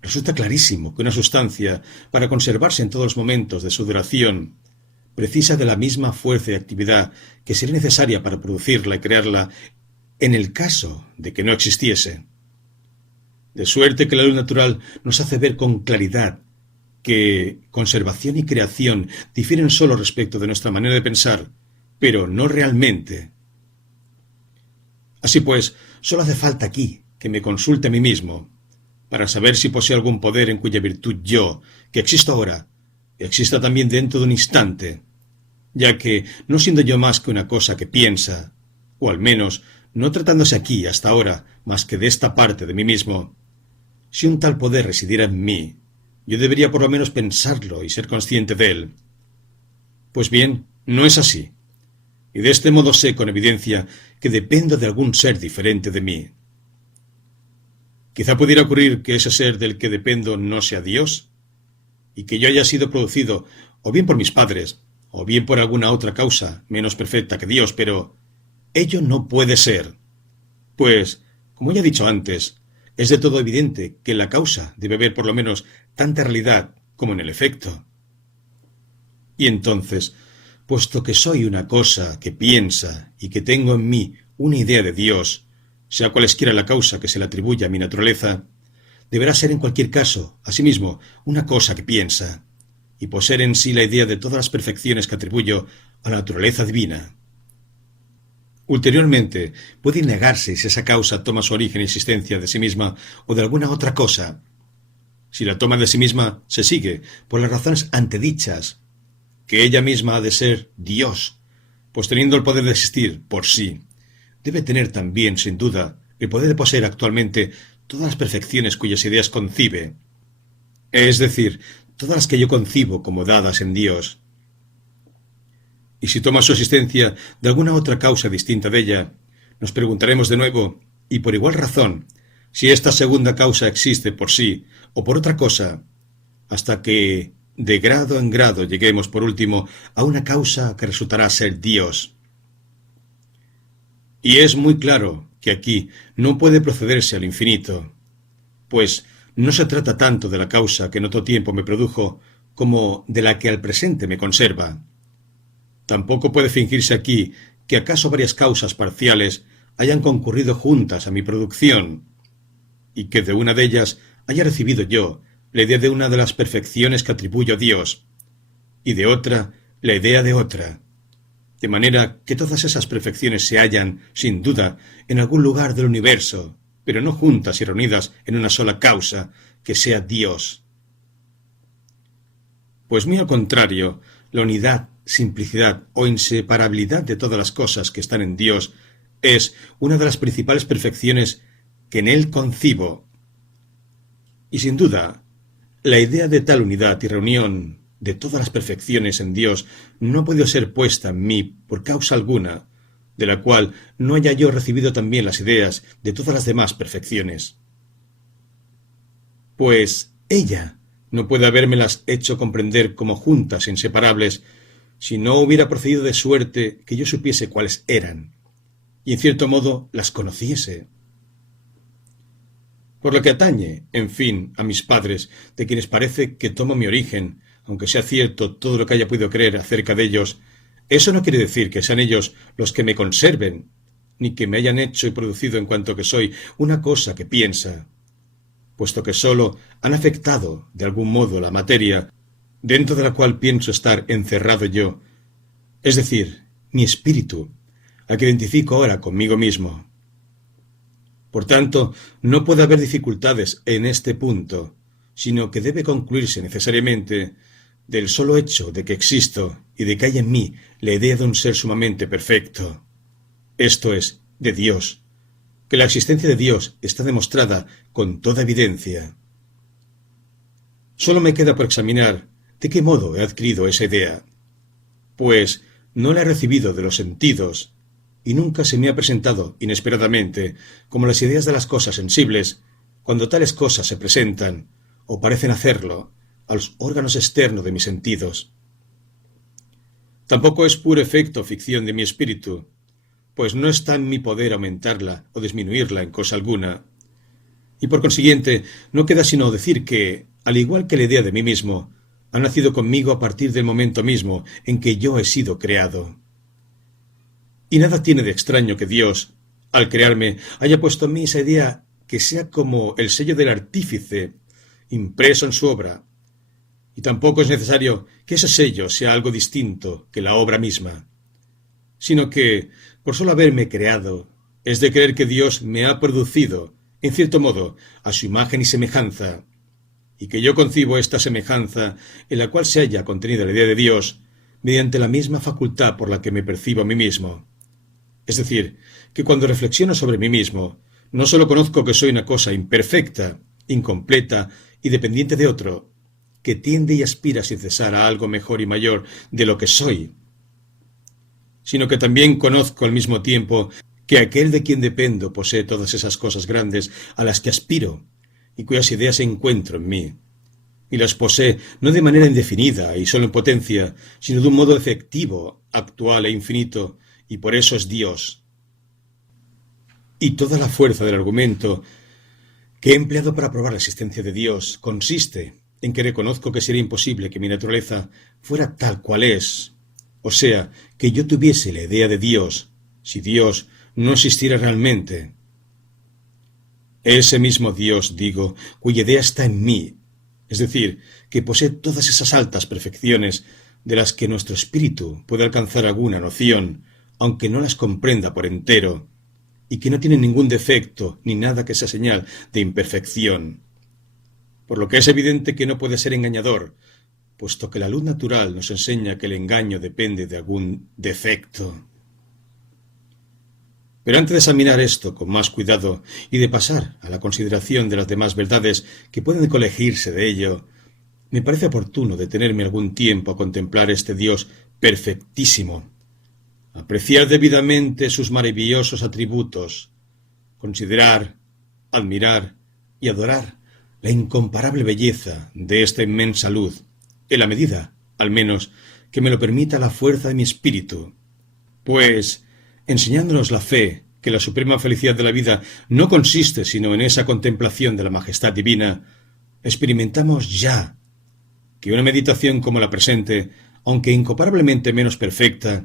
resulta clarísimo que una sustancia, para conservarse en todos los momentos de su duración, precisa de la misma fuerza y actividad que sería necesaria para producirla y crearla en el caso de que no existiese. De suerte que la luz natural nos hace ver con claridad que conservación y creación difieren solo respecto de nuestra manera de pensar, pero no realmente. Así pues, solo hace falta aquí que me consulte a mí mismo, para saber si poseo algún poder en cuya virtud yo, que existo ahora, exista también dentro de un instante, ya que, no siendo yo más que una cosa que piensa, o al menos, no tratándose aquí, hasta ahora, más que de esta parte de mí mismo, si un tal poder residiera en mí, yo debería por lo menos pensarlo y ser consciente de él. Pues bien, no es así, y de este modo sé con evidencia que dependo de algún ser diferente de mí. Quizá pudiera ocurrir que ese ser del que dependo no sea Dios, y que yo haya sido producido o bien por mis padres, o bien por alguna otra causa menos perfecta que Dios, pero ello no puede ser, pues, como ya he dicho antes, es de todo evidente que en la causa debe haber por lo menos tanta realidad como en el efecto. Y entonces, puesto que soy una cosa que piensa y que tengo en mí una idea de Dios, sea cualesquiera la causa que se le atribuya a mi naturaleza, deberá ser en cualquier caso, asimismo, una cosa que piensa, y poseer en sí la idea de todas las perfecciones que atribuyo a la naturaleza divina. Ulteriormente, puede negarse si esa causa toma su origen y existencia de sí misma o de alguna otra cosa. Si la toma de sí misma, se sigue, por las razones antedichas, que ella misma ha de ser Dios, pues teniendo el poder de existir por sí, debe tener también, sin duda, el poder de poseer actualmente todas las perfecciones cuyas ideas concibe, es decir, todas las que yo concibo como dadas en Dios. Y si toma su existencia de alguna otra causa distinta de ella, nos preguntaremos de nuevo, y por igual razón, si esta segunda causa existe por sí o por otra cosa, hasta que, de grado en grado, lleguemos por último a una causa que resultará ser Dios. Y es muy claro que aquí no puede procederse al infinito, pues no se trata tanto de la causa que en otro tiempo me produjo como de la que al presente me conserva. Tampoco puede fingirse aquí que acaso varias causas parciales hayan concurrido juntas a mi producción, y que de una de ellas haya recibido yo la idea de una de las perfecciones que atribuyo a Dios, y de otra la idea de otra, de manera que todas esas perfecciones se hallan, sin duda, en algún lugar del universo, pero no juntas y reunidas en una sola causa, que sea Dios. Pues muy al contrario, la unidad, simplicidad o inseparabilidad de todas las cosas que están en Dios es una de las principales perfecciones que en Él concibo. Y sin duda, la idea de tal unidad y reunión de todas las perfecciones en Dios no ha podido ser puesta en mí por causa alguna, de la cual no haya yo recibido también las ideas de todas las demás perfecciones. Pues ella no puede habérmelas hecho comprender como juntas e inseparables si no hubiera procedido de suerte que yo supiese cuáles eran, y en cierto modo las conociese. Por lo que atañe, en fin, a mis padres, de quienes parece que tomo mi origen, aunque sea cierto todo lo que haya podido creer acerca de ellos, eso no quiere decir que sean ellos los que me conserven, ni que me hayan hecho y producido en cuanto que soy una cosa que piensa, puesto que sólo han afectado, de algún modo, la materia, dentro de la cual pienso estar encerrado yo, es decir, mi espíritu, al que identifico ahora conmigo mismo. Por tanto, no puede haber dificultades en este punto, sino que debe concluirse necesariamente del solo hecho de que existo y de que hay en mí la idea de un ser sumamente perfecto, esto es, de Dios, que la existencia de Dios está demostrada con toda evidencia. Solo me queda por examinar de qué modo he adquirido esa idea, pues no la he recibido de los sentidos, y nunca se me ha presentado inesperadamente como las ideas de las cosas sensibles, cuando tales cosas se presentan, o parecen hacerlo, a los órganos externos de mis sentidos. Tampoco es puro efecto o ficción de mi espíritu, pues no está en mi poder aumentarla o disminuirla en cosa alguna, y por consiguiente no queda sino decir que, al igual que la idea de mí mismo, ha nacido conmigo a partir del momento mismo en que yo he sido creado. Y nada tiene de extraño que Dios, al crearme, haya puesto en mí esa idea que sea como el sello del artífice, impreso en su obra, y tampoco es necesario que ese sello sea algo distinto que la obra misma, sino que, por solo haberme creado, es de creer que Dios me ha producido, en cierto modo, a su imagen y semejanza, y que yo concibo esta semejanza en la cual se halla contenida la idea de Dios, mediante la misma facultad por la que me percibo a mí mismo. Es decir, que cuando reflexiono sobre mí mismo, no solo conozco que soy una cosa imperfecta, incompleta y dependiente de otro, que tiende y aspira sin cesar a algo mejor y mayor de lo que soy, sino que también conozco al mismo tiempo que aquel de quien dependo posee todas esas cosas grandes a las que aspiro y cuyas ideas encuentro en mí, y las posee no de manera indefinida y solo en potencia, sino de un modo efectivo, actual e infinito, y por eso es Dios. Y toda la fuerza del argumento que he empleado para probar la existencia de Dios consiste en que reconozco que sería imposible que mi naturaleza fuera tal cual es, o sea, que yo tuviese la idea de Dios, si Dios no existiera realmente. Ese mismo Dios, digo, cuya idea está en mí, es decir, que posee todas esas altas perfecciones de las que nuestro espíritu puede alcanzar alguna noción, aunque no las comprenda por entero, y que no tiene ningún defecto ni nada que sea señal de imperfección. Por lo que es evidente que no puede ser engañador, puesto que la luz natural nos enseña que el engaño depende de algún defecto. Pero antes de examinar esto con más cuidado y de pasar a la consideración de las demás verdades que pueden colegirse de ello, me parece oportuno detenerme algún tiempo a contemplar este Dios perfectísimo, apreciar debidamente sus maravillosos atributos, considerar, admirar y adorar la incomparable belleza de esta inmensa luz, en la medida, al menos, que me lo permita la fuerza de mi espíritu, pues, enseñándonos la fe que la suprema felicidad de la vida no consiste sino en esa contemplación de la majestad divina, experimentamos ya que una meditación como la presente, aunque incomparablemente menos perfecta,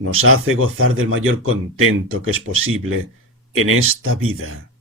nos hace gozar del mayor contento que es posible en esta vida.